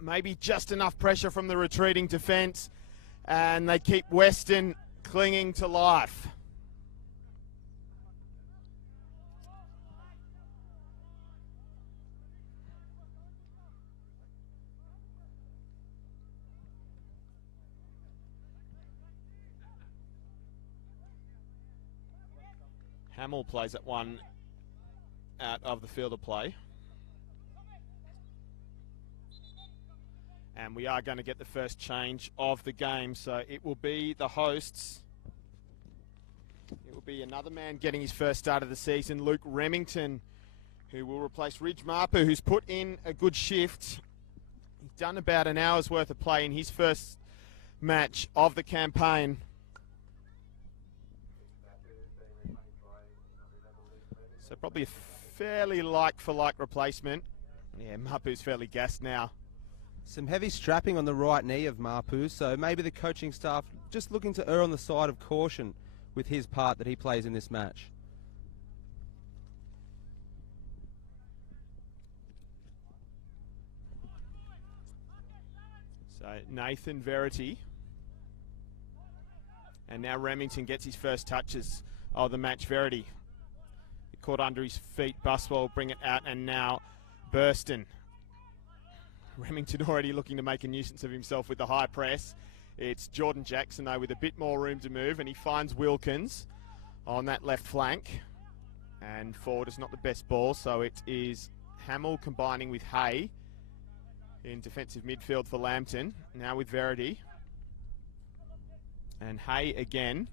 Maybe just enough pressure from the retreating defence. And they keep Weston clinging to life. Hamill plays at one out of the field of play. And we are going to get the first change of the game. So it will be the hosts. It will be another man getting his first start of the season, Luke Remington, who will replace Ridge Mapu, who's put in a good shift. He's done about an hour's worth of play in his first match of the campaign. So probably a fairly like-for-like replacement. Yeah, Mapu's fairly gassed now. Some heavy strapping on the right knee of Mapu, so maybe the coaching staff just looking to err on the side of caution with his part that he plays in this match. So Nathan Verity. And now Remington gets his first touches of the match. Verity caught under his feet. Buswell bring it out, and now Burston. Remington already looking to make a nuisance of himself with the high press. It's Jordan Jackson, though, with a bit more room to move, and he finds Wilkins on that left flank. And forward is not the best ball, so it is Hamill combining with Hay in defensive midfield for Lambton. Now with Verity. And Hay again.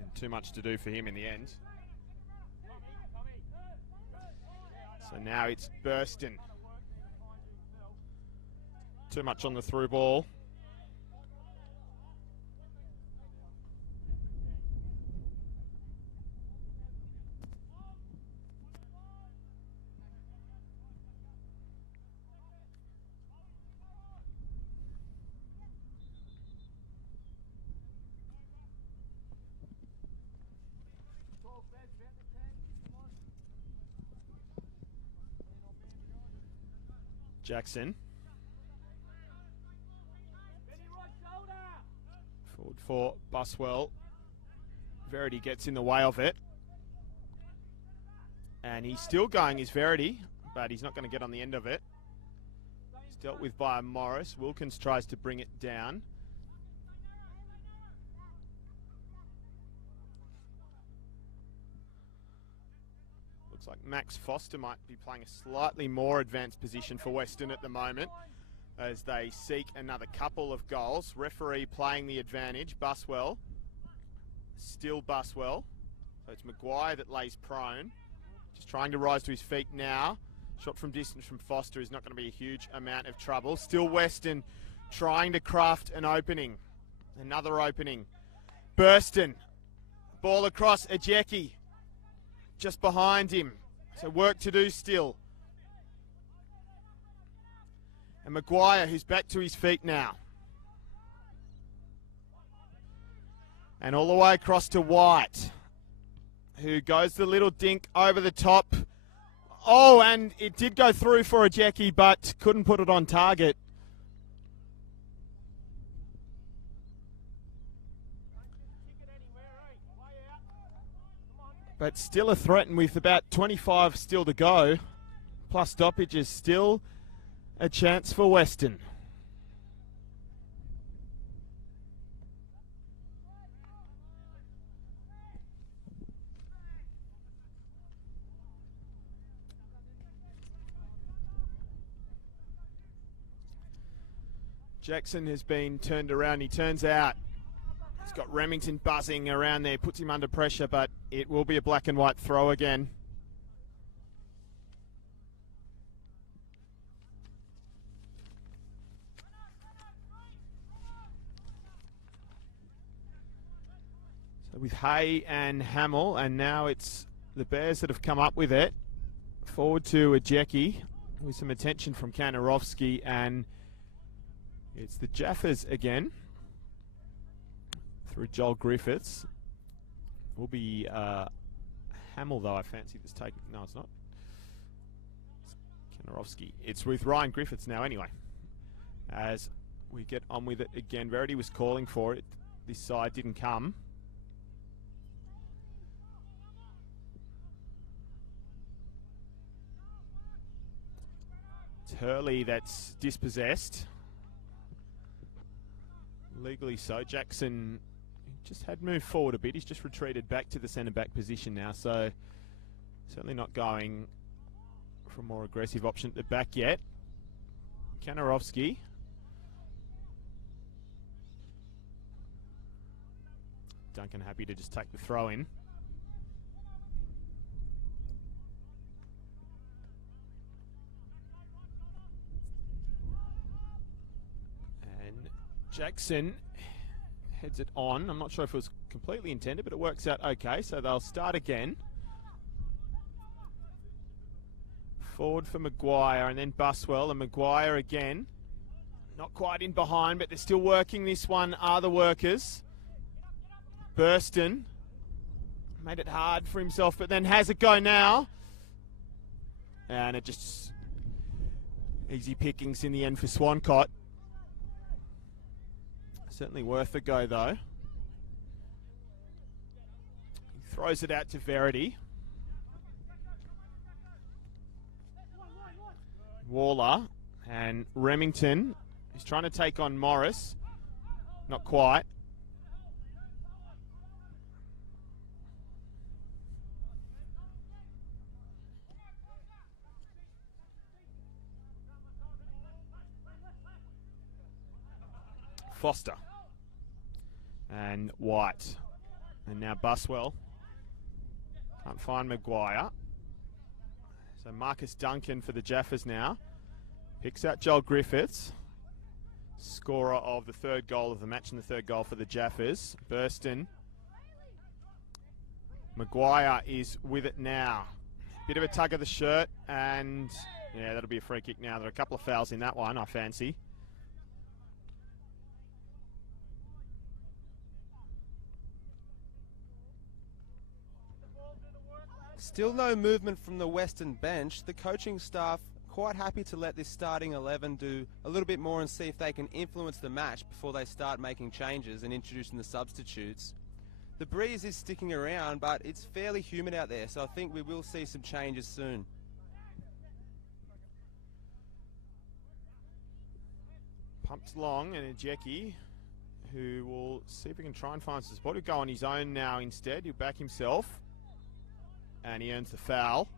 And too much to do for him in the end. So now it's Burston. Too much on the through ball. Jackson. Forward for Buswell. Verity gets in the way of it. And he's still going, is Verity, but he's not going to get on the end of it. He's dealt with by Morris. Wilkins tries to bring it down. Looks like Max Foster might be playing a slightly more advanced position for Weston at the moment as they seek another couple of goals. Referee playing the advantage. Buswell. Still Buswell. So it's Maguire that lays prone. Just trying to rise to his feet now. Shot from distance from Foster is not going to be a huge amount of trouble. Still Weston trying to craft an opening. Another opening. Burston. Ball across. Ajeki. Just behind him. So work to do still. And Maguire, who's back to his feet now. And all the way across to White, who goes the little dink over the top. Oh, and it did go through for Ajeki, but couldn't put it on target. But still a threat, and with about 25 still to go, plus stoppages, still a chance for Weston. Jackson has been turned around. He turns out. He's got Remington buzzing around there, puts him under pressure, but it will be a black and white throw again. So with Hay and Hamill, and now it's the Bears that have come up with it. Forward to Ajeki with some attention from Kanarovsky, and it's the Jaffas again through Joel Griffiths. Will be Hamill, though, I fancy this taking. No, it's not. It's Kanarovsky. It's with Ryan Griffiths now anyway. As we get on with it again. Verity was calling for it. This side didn't come. It's Hurley that's dispossessed. Legally so. Jackson just had moved forward a bit. He's just retreated back to the centre-back position now, so certainly not going for a more aggressive option at the back yet. Kanarovsky. Duncan happy to just take the throw in. And Jackson heads it on. I'm not sure if it was completely intended, but it works out okay. So they'll start again. Forward for Maguire and then Buswell, and Maguire again. Not quite in behind, but they're still working this one, are the workers. Weston made it hard for himself, but then has a go now. And it just easy pickings in the end for Swancott. Certainly worth a go, though. He throws it out to Verity. Waller and Remington is trying to take on Morris. Not quite. Foster and White, and now Buswell. Can't find Maguire, so Marcus Duncan for the Jaffas now picks out Joel Griffiths, scorer of the third goal of the match and the third goal for the Jaffas. Weston. Maguire is with it now. Bit of a tug of the shirt, and yeah, that'll be a free kick now. There are a couple of fouls in that one, I fancy. Still no movement from the Western bench. The coaching staff quite happy to let this starting 11 do a little bit more and see if they can influence the match before they start making changes and introducing the substitutes. The breeze is sticking around, but it's fairly humid out there, so I think we will see some changes soon. Pumped long, and Ajeki, who will see if he can try and find some support. He'll go on his own now instead. He'll back himself. And he earns the foul.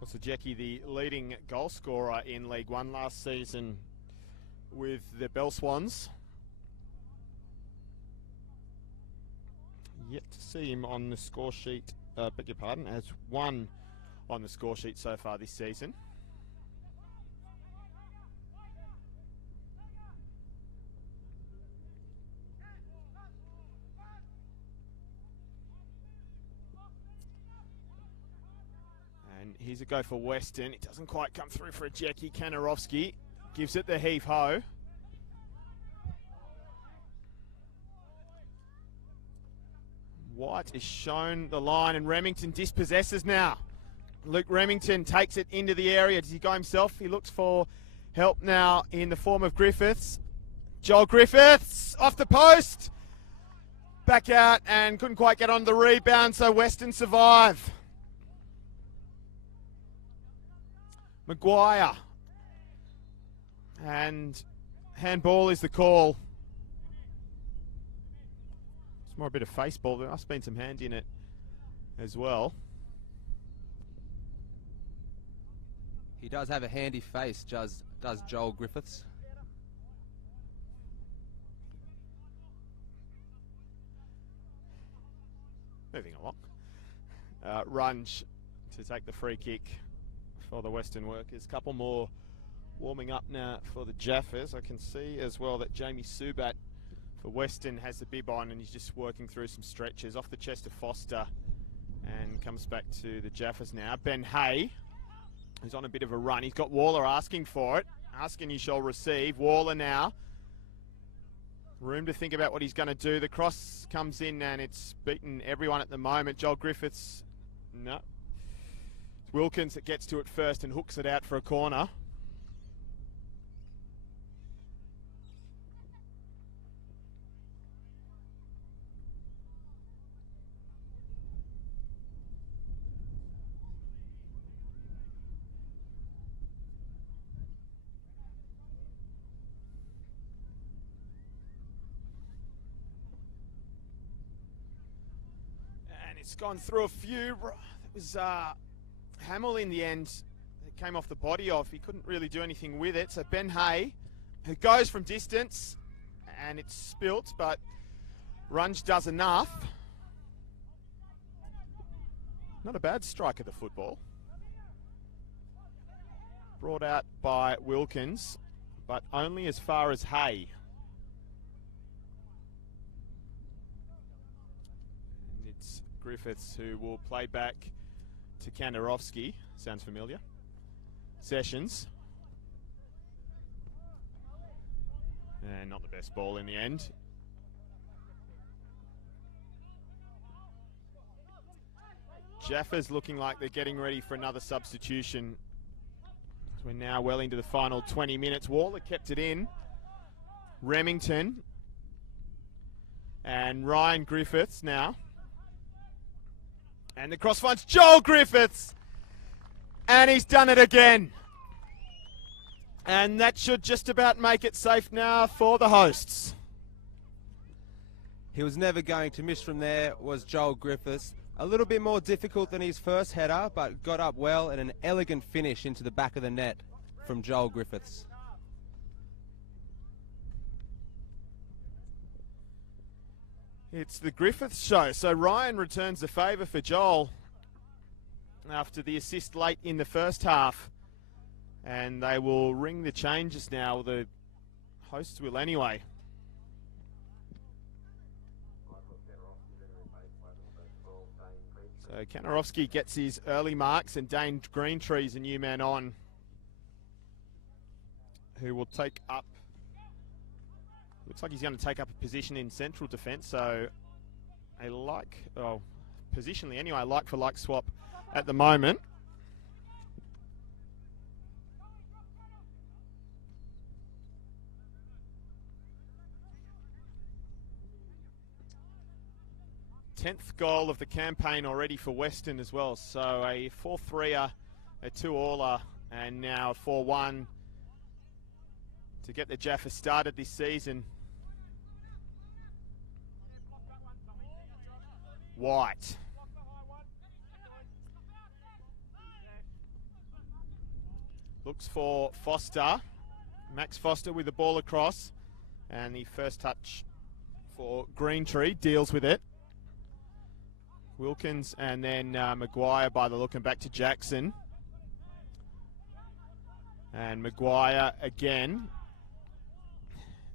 Also, Jackie, the leading goal scorer in League One last season with the Bell Swans. Yet to see him on the score sheet, beg your pardon, has one on the score sheet so far this season. Here's a go for Weston. It doesn't quite come through for a Jackie. Kanarovsky gives it the heave-ho. White is shown the line, and Remington dispossesses now. Luke Remington takes it into the area. Does he go himself? He looks for help now in the form of Griffiths. Joel Griffiths off the post. Back out and couldn't quite get on the rebound, so Weston survive. Maguire, and handball is the call. It's more a bit of face ball. There must have been some hand in it as well. He does have a handy face, does Joel Griffiths. Moving along. Runge to take the free kick for the Western Workers. Couple more Warming up now for the Jaffas. I can see as well that Jamie Subat for Weston has the bib on and he's just working through some stretches. Off the chest of Foster and comes back to the Jaffas now. Ben Hay, who's on a bit of a run. He's got Waller asking for it. Asking you shall receive. Waller now. Room to think about what he's going to do. The cross comes in and it's beaten everyone at the moment. Joel Griffiths, no. It's Wilkins that gets to it first and hooks it out for a corner. It's gone through a few. It was Hamill in the end. It came off the body of. He couldn't really do anything with it. So Ben Hay, who goes from distance, and it's spilt, but Runge does enough. Not a bad strike of the football. Brought out by Wilkins, but only as far as Hay. Griffiths, who will play back to Kandarovski. Sounds familiar. Sessions. And not the best ball in the end. Jaffas looking like they're getting ready for another substitution. We're now well into the final 20 minutes. Waller kept it in. Remington. And Ryan Griffiths now. And the cross finds Joel Griffiths. And he's done it again. And that should just about make it safe now for the hosts. He was never going to miss from there, was Joel Griffiths. A little bit more difficult than his first header, but got up well and an elegant finish into the back of the net from Joel Griffiths. It's the Griffiths show. So Ryan returns the favour for Joel after the assist late in the first half. And they will ring the changes now. The hosts will anyway. So Kandarovski gets his early marks and Dane Greentree's a new man on, who will take up. Looks like he's going to take up a position in central defence, so positionally anyway, like for like swap at the moment. Tenth goal of the campaign already for Weston as well, so a 4-3er, a 2-aller, and now a 4-1 to get the Jaffas started this season. White. Looks for Foster. Max Foster with the ball across. And the first touch for Greentree. Deals with it. Wilkins and then Maguire by the look, and back to Jackson. And Maguire again.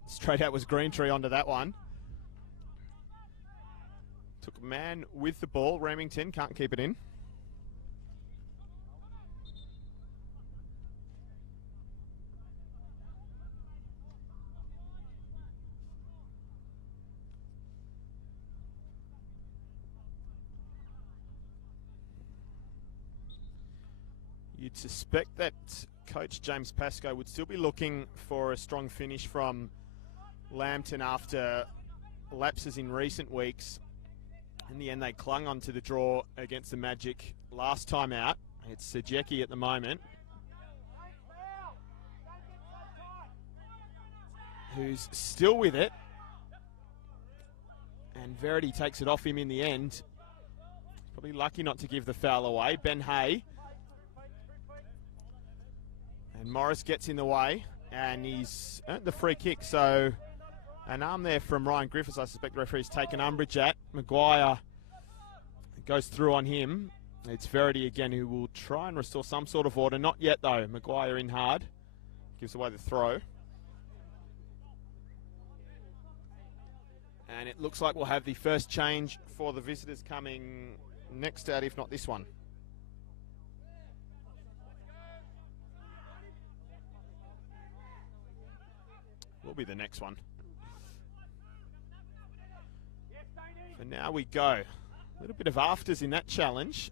Straight out was Greentree onto that one. Took a man with the ball. Remington can't keep it in. You'd suspect that coach James Pascoe would still be looking for a strong finish from Lambton after lapses in recent weeks. In the end, they clung on to the draw against the Magic last time out. It's Sajecki at the moment, who's still with it. And Verity takes it off him in the end. Probably lucky not to give the foul away. Ben Hay. And Morris gets in the way, and he's earned the free kick. So an arm there from Ryan Griffiths, I suspect the referee's taken umbrage at. Maguire goes through on him. It's Verity again who will try and restore some sort of order. Not yet, though. Maguire in hard. Gives away the throw. And it looks like we'll have the first change for the visitors coming next out, if not this one. Will be the next one. For now we go. A little bit of afters in that challenge.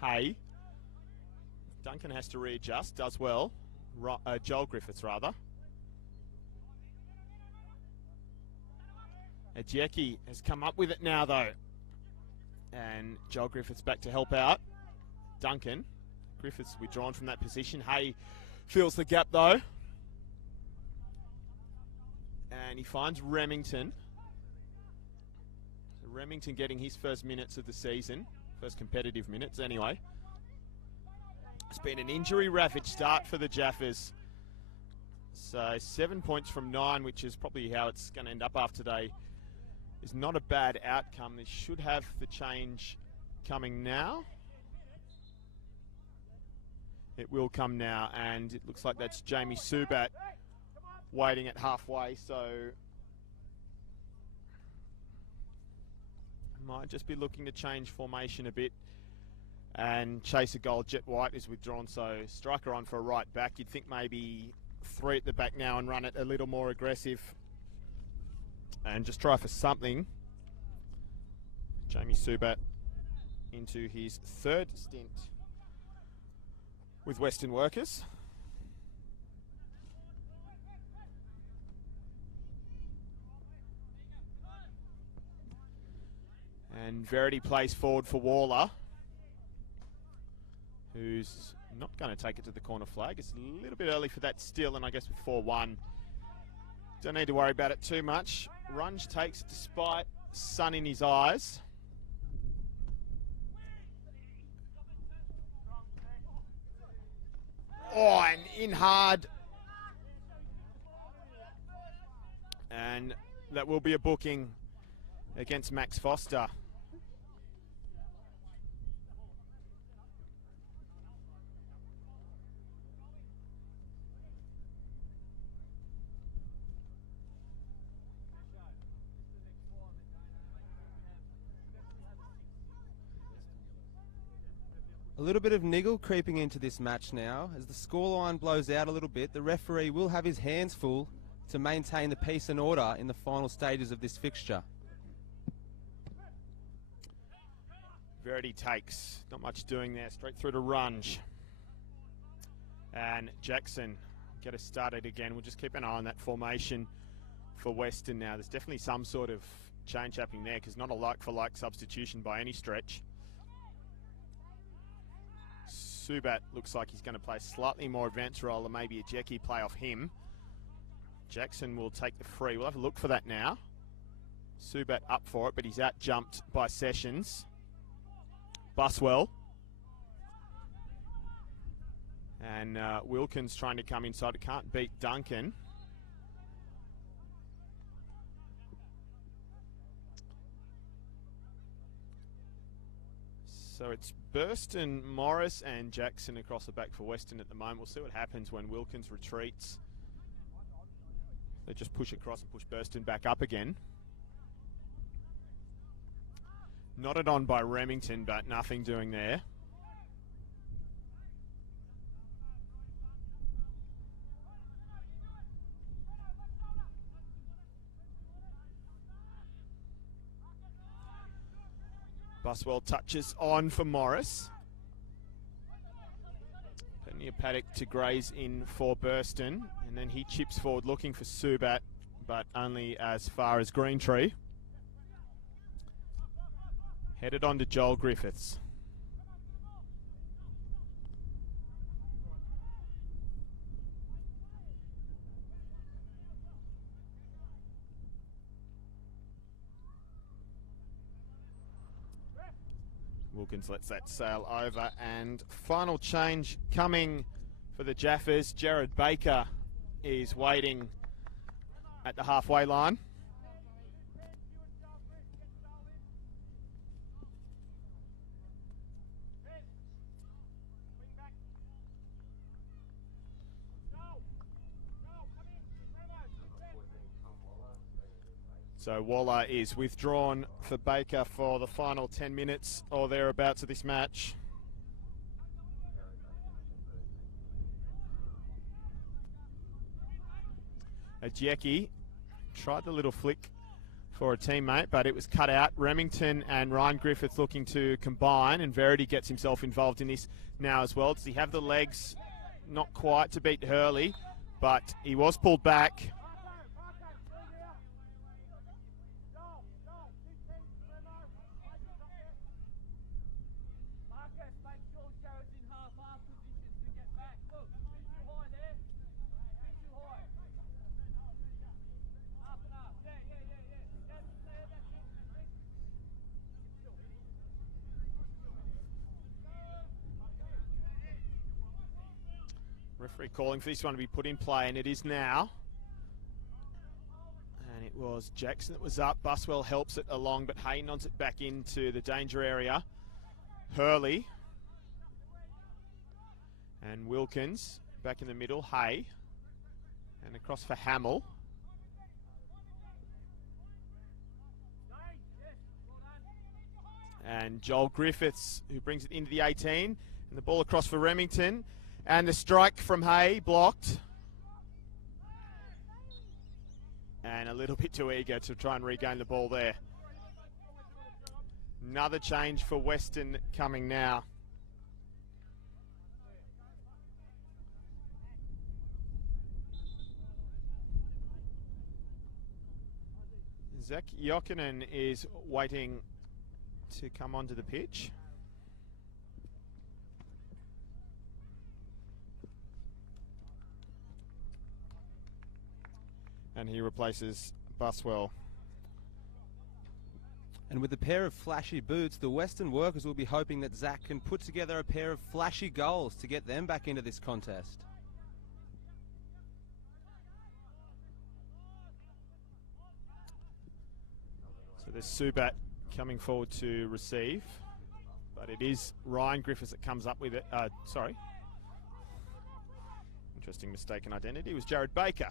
Hey. Duncan has to readjust, does well. Joel Griffiths, rather. Ajeki has come up with it now, though. And Joel Griffiths back to help out. Duncan. Griffiths withdrawn from that position. Hay fills the gap, though. And he finds Remington. Remington getting his first minutes of the season. First competitive minutes, anyway. It's been an injury-ravaged start for the Jaffas. So 7 points from 9, which is probably how it's going to end up after today, is not a bad outcome. They should have the change coming now. It will come now, and it looks like that's Jamie Subat waiting at halfway, so might just be looking to change formation a bit and chase a goal. Jet White is withdrawn, so striker on for a right back. You'd think maybe 3 at the back now and run it a little more aggressive and just try for something. Jamie Subat into his 3rd stint with Weston Workers. And Verity plays forward for Waller, who's not going to take it to the corner flag. It's a little bit early for that still, and I guess with 4-1, don't need to worry about it too much. Runge takes it despite sun in his eyes. Oh, and in hard. And that will be a booking against Max Foster. A little bit of niggle creeping into this match now. As the scoreline blows out a little bit, the referee will have his hands full to maintain the peace and order in the final stages of this fixture. Verity takes, not much doing there, straight through to Runge. And Jackson get us started again. We'll just keep an eye on that formation for Weston now. There's definitely some sort of change happening there, because not a like-for-like substitution by any stretch. Subat looks like he's going to play a slightly more advanced role, and maybe a Jackie play off him. Jackson will take the free. We'll have a look for that now. Subat up for it, but he's out-jumped by Sessions. Buswell. And Wilkins trying to come inside. It can't beat Duncan. So it's Burston, Morris and Jackson across the back for Weston at the moment. We'll see what happens when Wilkins retreats. They just push across and push Burston back up again. Nodded on by Remington, but nothing doing there. Buswell touches on for Morris. Plenty of paddock to graze in for Burston. And then he chips forward looking for Subat, but only as far as Greentree. Headed on to Joel Griffiths. Wilkins lets that sail over, and final change coming for the Jaffas. Jared Baker is waiting at the halfway line. So Waller is withdrawn for Baker for the final 10 minutes or thereabouts of this match. Ajecki tried the little flick for a teammate, but it was cut out. Remington and Ryan Griffith looking to combine, and Verity gets himself involved in this now as well. Does he have the legs? Not quite to beat Hurley, but he was pulled back. Referee calling for this one to be put in play, and it is now. And it was Jackson that was up. Buswell helps it along, but Hay nods it back into the danger area. Hurley. And Wilkins back in the middle. Hay. And across for Hamill. And Joel Griffiths, who brings it into the 18. And the ball across for Remington. And the strike from Hay, blocked. And a little bit too eager to try and regain the ball there. Another change for Weston coming now. Zach Jokinen is waiting to come onto the pitch. And he replaces Buswell. And with a pair of flashy boots, the Western workers will be hoping that Zach can put together a pair of flashy goals to get them back into this contest. So there's Subat coming forward to receive, but it is Ryan Griffiths that comes up with it. Sorry. Interesting mistaken identity. It was Jared Baker.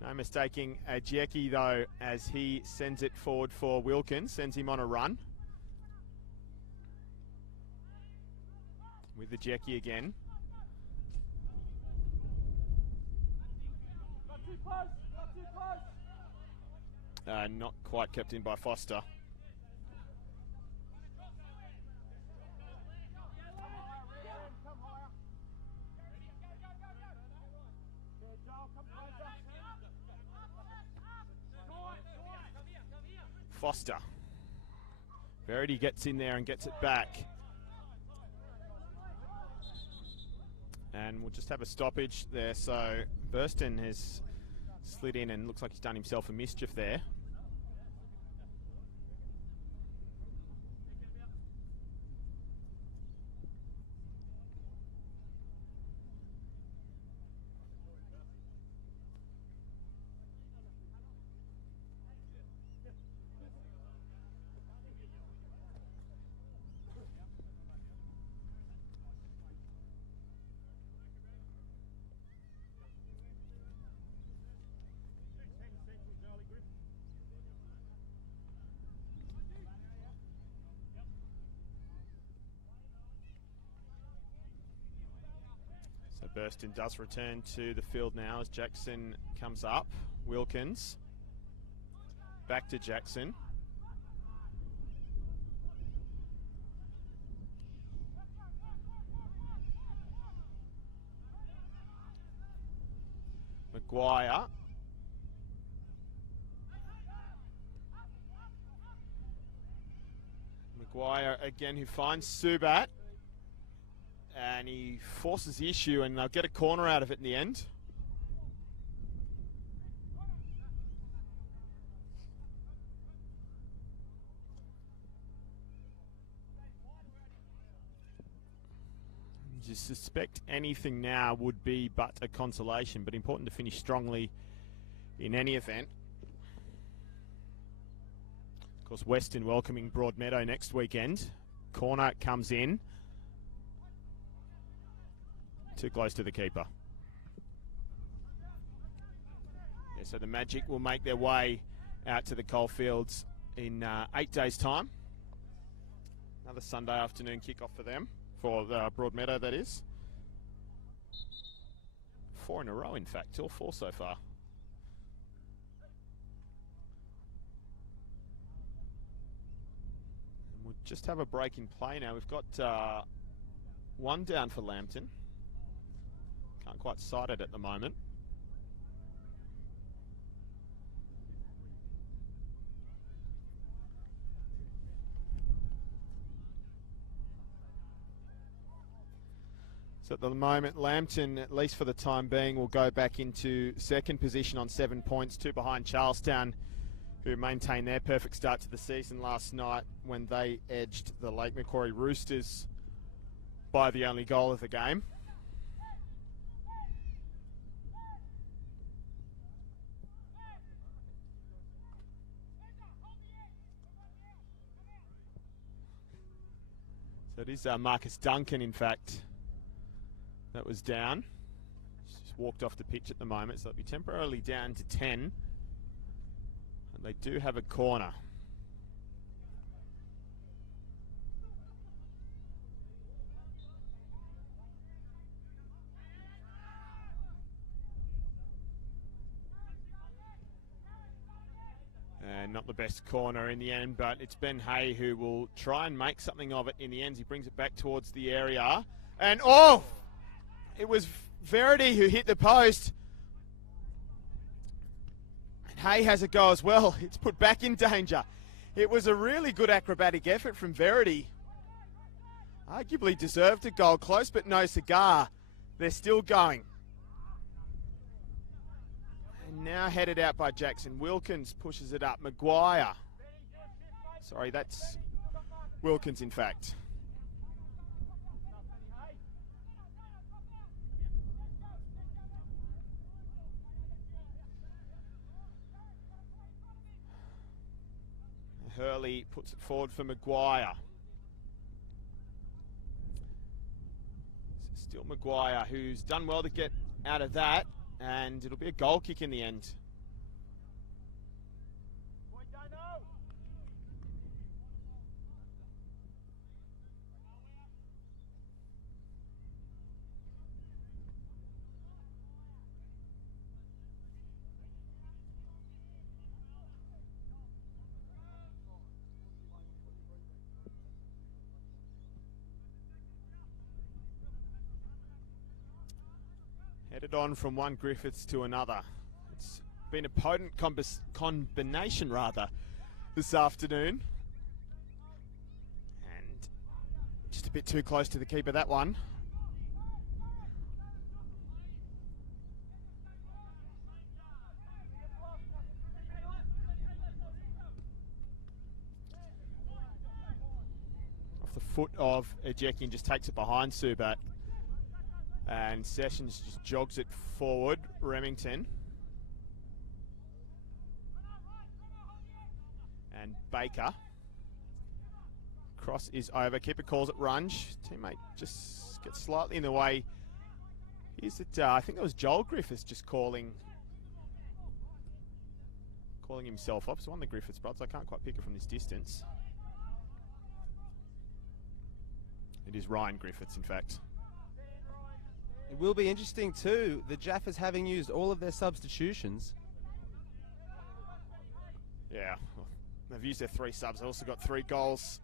No mistaking Ajecki though, as he sends it forward for Wilkins, sends him on a run. With Ajecki again. Not quite kept in by Foster. Foster. Verity gets in there and gets it back. And we'll just have a stoppage there. So Burston has slid in and looks like he's done himself a mischief there. So Burston does return to the field now as Jackson comes up. Wilkins. Back to Jackson. Maguire. Maguire again, who finds Subat. And he forces the issue, and they'll get a corner out of it in the end. You suspect anything now would be but a consolation, but important to finish strongly in any event. Of course, Weston welcoming Broadmeadow next weekend. Corner comes in. Too close to the keeper. Yeah, so the Magic will make their way out to the coalfields in 8 days' time. Another Sunday afternoon kickoff for them, for the Broadmeadow, that is. 4 in a row, in fact, all 4 so far. And we'll just have a break in play now. We've got 1 down for Lambton. Can't quite sight it at the moment. So at the moment, Lambton, at least for the time being, will go back into second position on 7 points, 2 behind Charlestown, who maintained their perfect start to the season last night when they edged the Lake Macquarie Roosters by the only goal of the game. So it is Marcus Duncan, in fact, that was down. Just walked off the pitch at the moment, so it'll be temporarily down to 10. And they do have a corner. And not the best corner in the end, but it's Ben Hay who will try and make something of it in the end. He brings it back towards the area. And oh! It was Verity who hit the post. And Hay has a go as well. It's put back in danger. It was a really good acrobatic effort from Verity. Arguably deserved a goal, close but no cigar. They're still going. And now headed out by Jackson. Wilkins pushes it up. Maguire. Sorry, that's Wilkins, in fact. Hurley puts it forward for Maguire. Still Maguire, who's done well to get out of that, and it'll be a goal kick in the end. Headed on from one Griffiths to another. It's been a potent combination this afternoon. And just a bit too close to the keeper, that one. Off the foot of Ejekian, just takes it behind Subat. And Sessions just jogs it forward. Remington. And Baker. Cross is over. Keeper calls it runge. Teammate just gets slightly in the way. Here's it. I think it was Joel Griffiths just calling himself off. It's one of the Griffiths brothers. I can't quite pick it from this distance. It is Ryan Griffiths, in fact. It will be interesting too, the Jaffas having used all of their substitutions. Yeah, they've used their 3 subs. They've also got 3 goals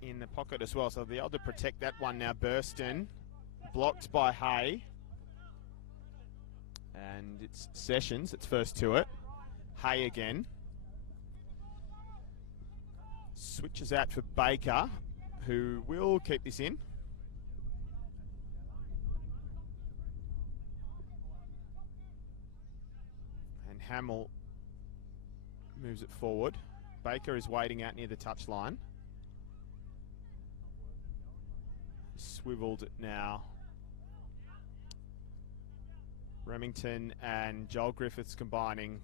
in the pocket as well, so they'll be able to protect that one now. Burston, blocked by Hay. And it's Sessions that's first to it. Hay again. Switches out for Baker, who will keep this in. Hamill moves it forward. Baker is waiting out near the touchline. Swiveled it now. Remington and Joel Griffiths combining.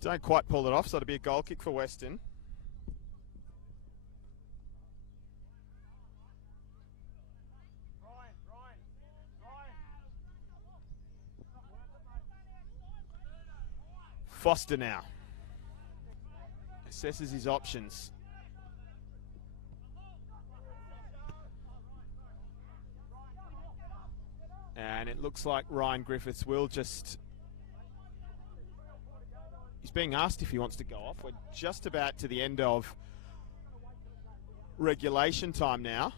Don't quite pull it off, so it'll be a goal kick for Weston. Foster now. Assesses his options. And it looks like Ryan Griffiths will just... He's being asked if he wants to go off. We're just about to the end of regulation time now.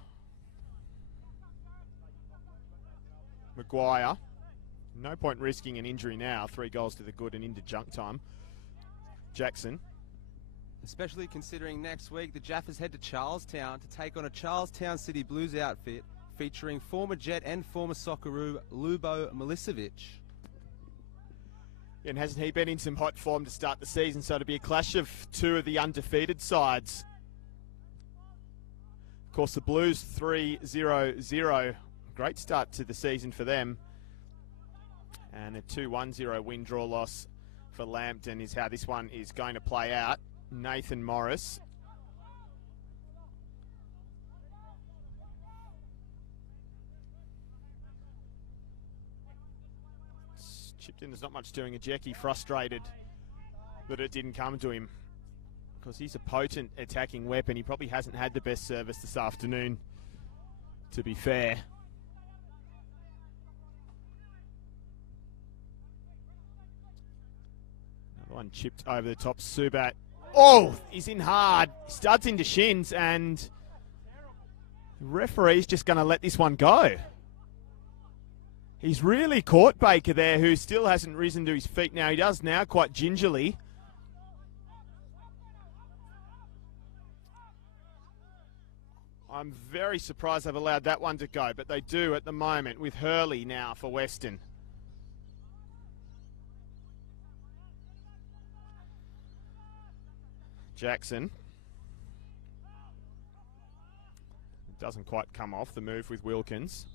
Maguire. No point risking an injury now. 3 goals to the good and into junk time. Jackson. Especially considering next week the Jaffas head to Charlestown to take on a Charlestown City Blues outfit featuring former Jet and former Socceroo Lubo Milicevic. And hasn't he been in some hot form to start the season? So it'll be a clash of 2 of the undefeated sides. Of course, the Blues 3-0-0. Great start to the season for them. And a 2-1-0 win-draw loss for Lambton is how this one is going to play out. Nathan Morris. Chipped in, there's not much doing. Ajeki frustrated that it didn't come to him, because he's a potent attacking weapon. He probably hasn't had the best service this afternoon, to be fair. Another one chipped over the top. Subat. Oh, he's in hard. Studs into shins, and the referee's just going to let this one go. He's really caught Baker there, who still hasn't risen to his feet now. He does now, quite gingerly. I'm very surprised they've allowed that one to go, but they do at the moment with Hurley now for Weston. Jackson. Doesn't quite come off the move with Wilkins.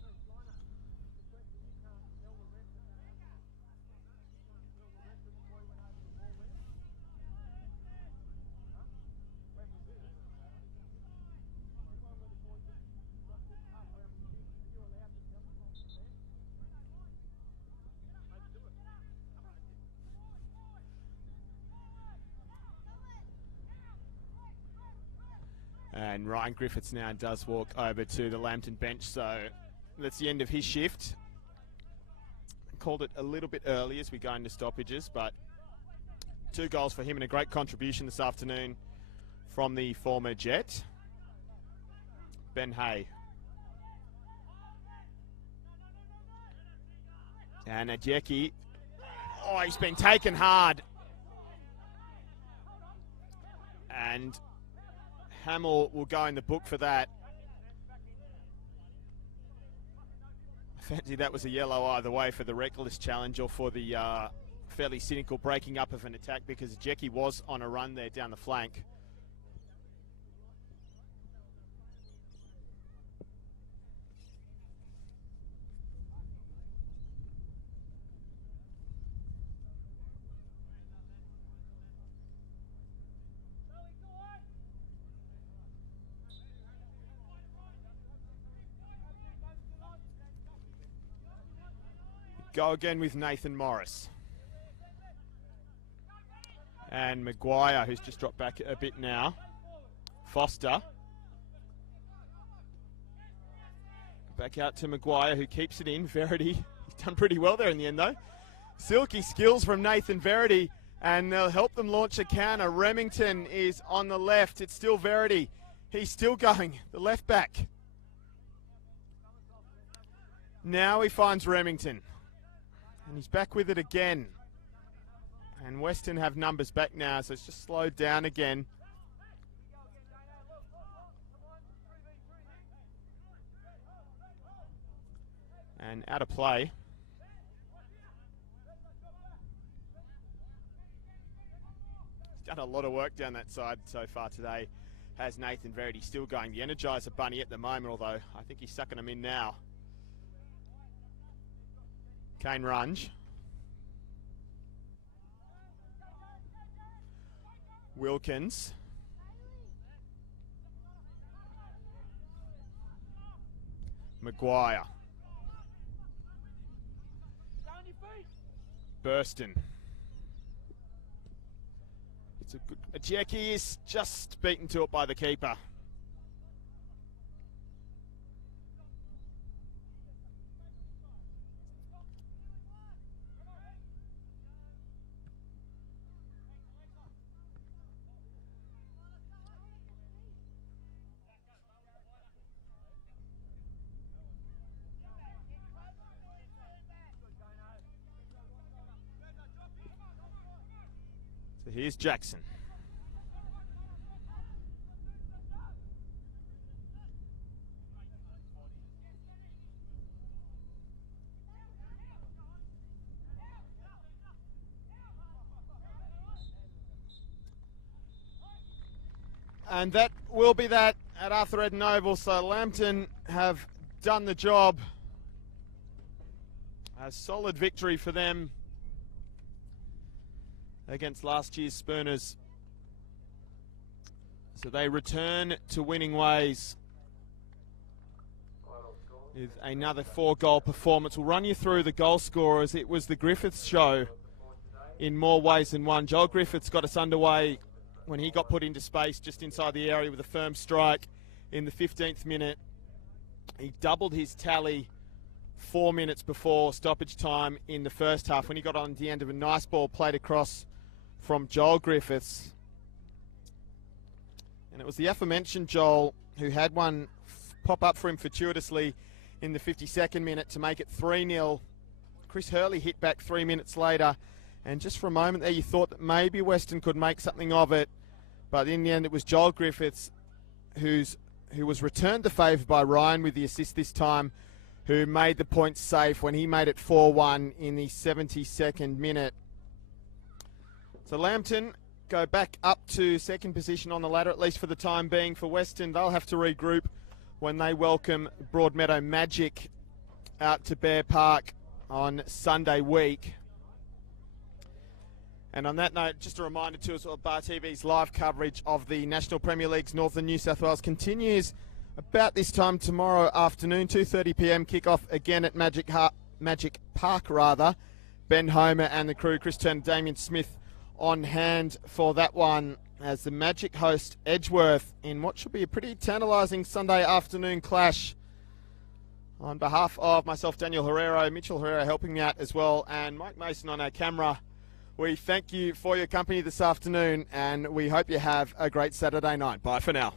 And Ryan Griffiths now does walk over to the Lambton bench, so that's the end of his shift. Called it a little bit early as we go into stoppages, but 2 goals for him and a great contribution this afternoon from the former Jet. Ben Hay. And Ajeki. Oh, he's been taken hard. And Hamill will go in the book for that. I fancy that was a yellow either way for the reckless challenge or for the fairly cynical breaking up of an attack, because Ajeki was on a run there down the flank. Go again with Nathan Morris. And Maguire, who's just dropped back a bit now. Foster. Back out to Maguire, who keeps it in. Verity, he's done pretty well there in the end, though. Silky skills from Nathan Verity, and they'll help them launch a counter. Remington is on the left. It's still Verity. He's still going, the left back. Now he finds Remington. And he's back with it again. And Weston have numbers back now, so it's just slowed down again. And out of play. He's done a lot of work down that side so far today, has Nathan Verity. Still going the Energizer Bunny at the moment, although I think he's sucking them in now. Kane Runge. Wilkins. Maguire. Burston. It's a good. Ajeki is just beaten to it by the keeper. So here's Jackson. And that will be that at Arthur Eden Oval. So Lambton have done the job. A solid victory for them against last year's Spooners. So they return to winning ways with another 4-goal performance. We'll run you through the goal scorers. It was the Griffiths show in more ways than one. Joel Griffiths got us underway when he got put into space just inside the area with a firm strike in the 15th minute. He doubled his tally 4 minutes before stoppage time in the first half when he got on the end of a nice ball played across from Joel Griffiths. And it was the aforementioned Joel who had one pop up for him fortuitously in the 52nd minute to make it 3-0. Chris Hurley hit back 3 minutes later, and just for a moment there you thought that maybe Weston could make something of it, but in the end it was Joel Griffiths who was returned the favour by Ryan with the assist this time, who made the points safe when he made it 4-1 in the 72nd minute. So Lambton go back up to second position on the ladder, at least for the time being. For Weston, they'll have to regroup when they welcome Broadmeadow Magic out to Bear Park on Sunday week. And on that note, just a reminder to us, Bar TV's live coverage of the National Premier League's Northern New South Wales continues about this time tomorrow afternoon, 2:30 p.m. kickoff again at Magic Park. Ben Homer and the crew, Chris Turner, Damien Smith, on hand for that one as the Magic host Edgeworth in what should be a pretty tantalising Sunday afternoon clash. On behalf of myself, Daniel Herrero, Mitchell Herrero helping me out as well, and Mike Mason on our camera, we thank you for your company this afternoon, and we hope you have a great Saturday night. Bye for now.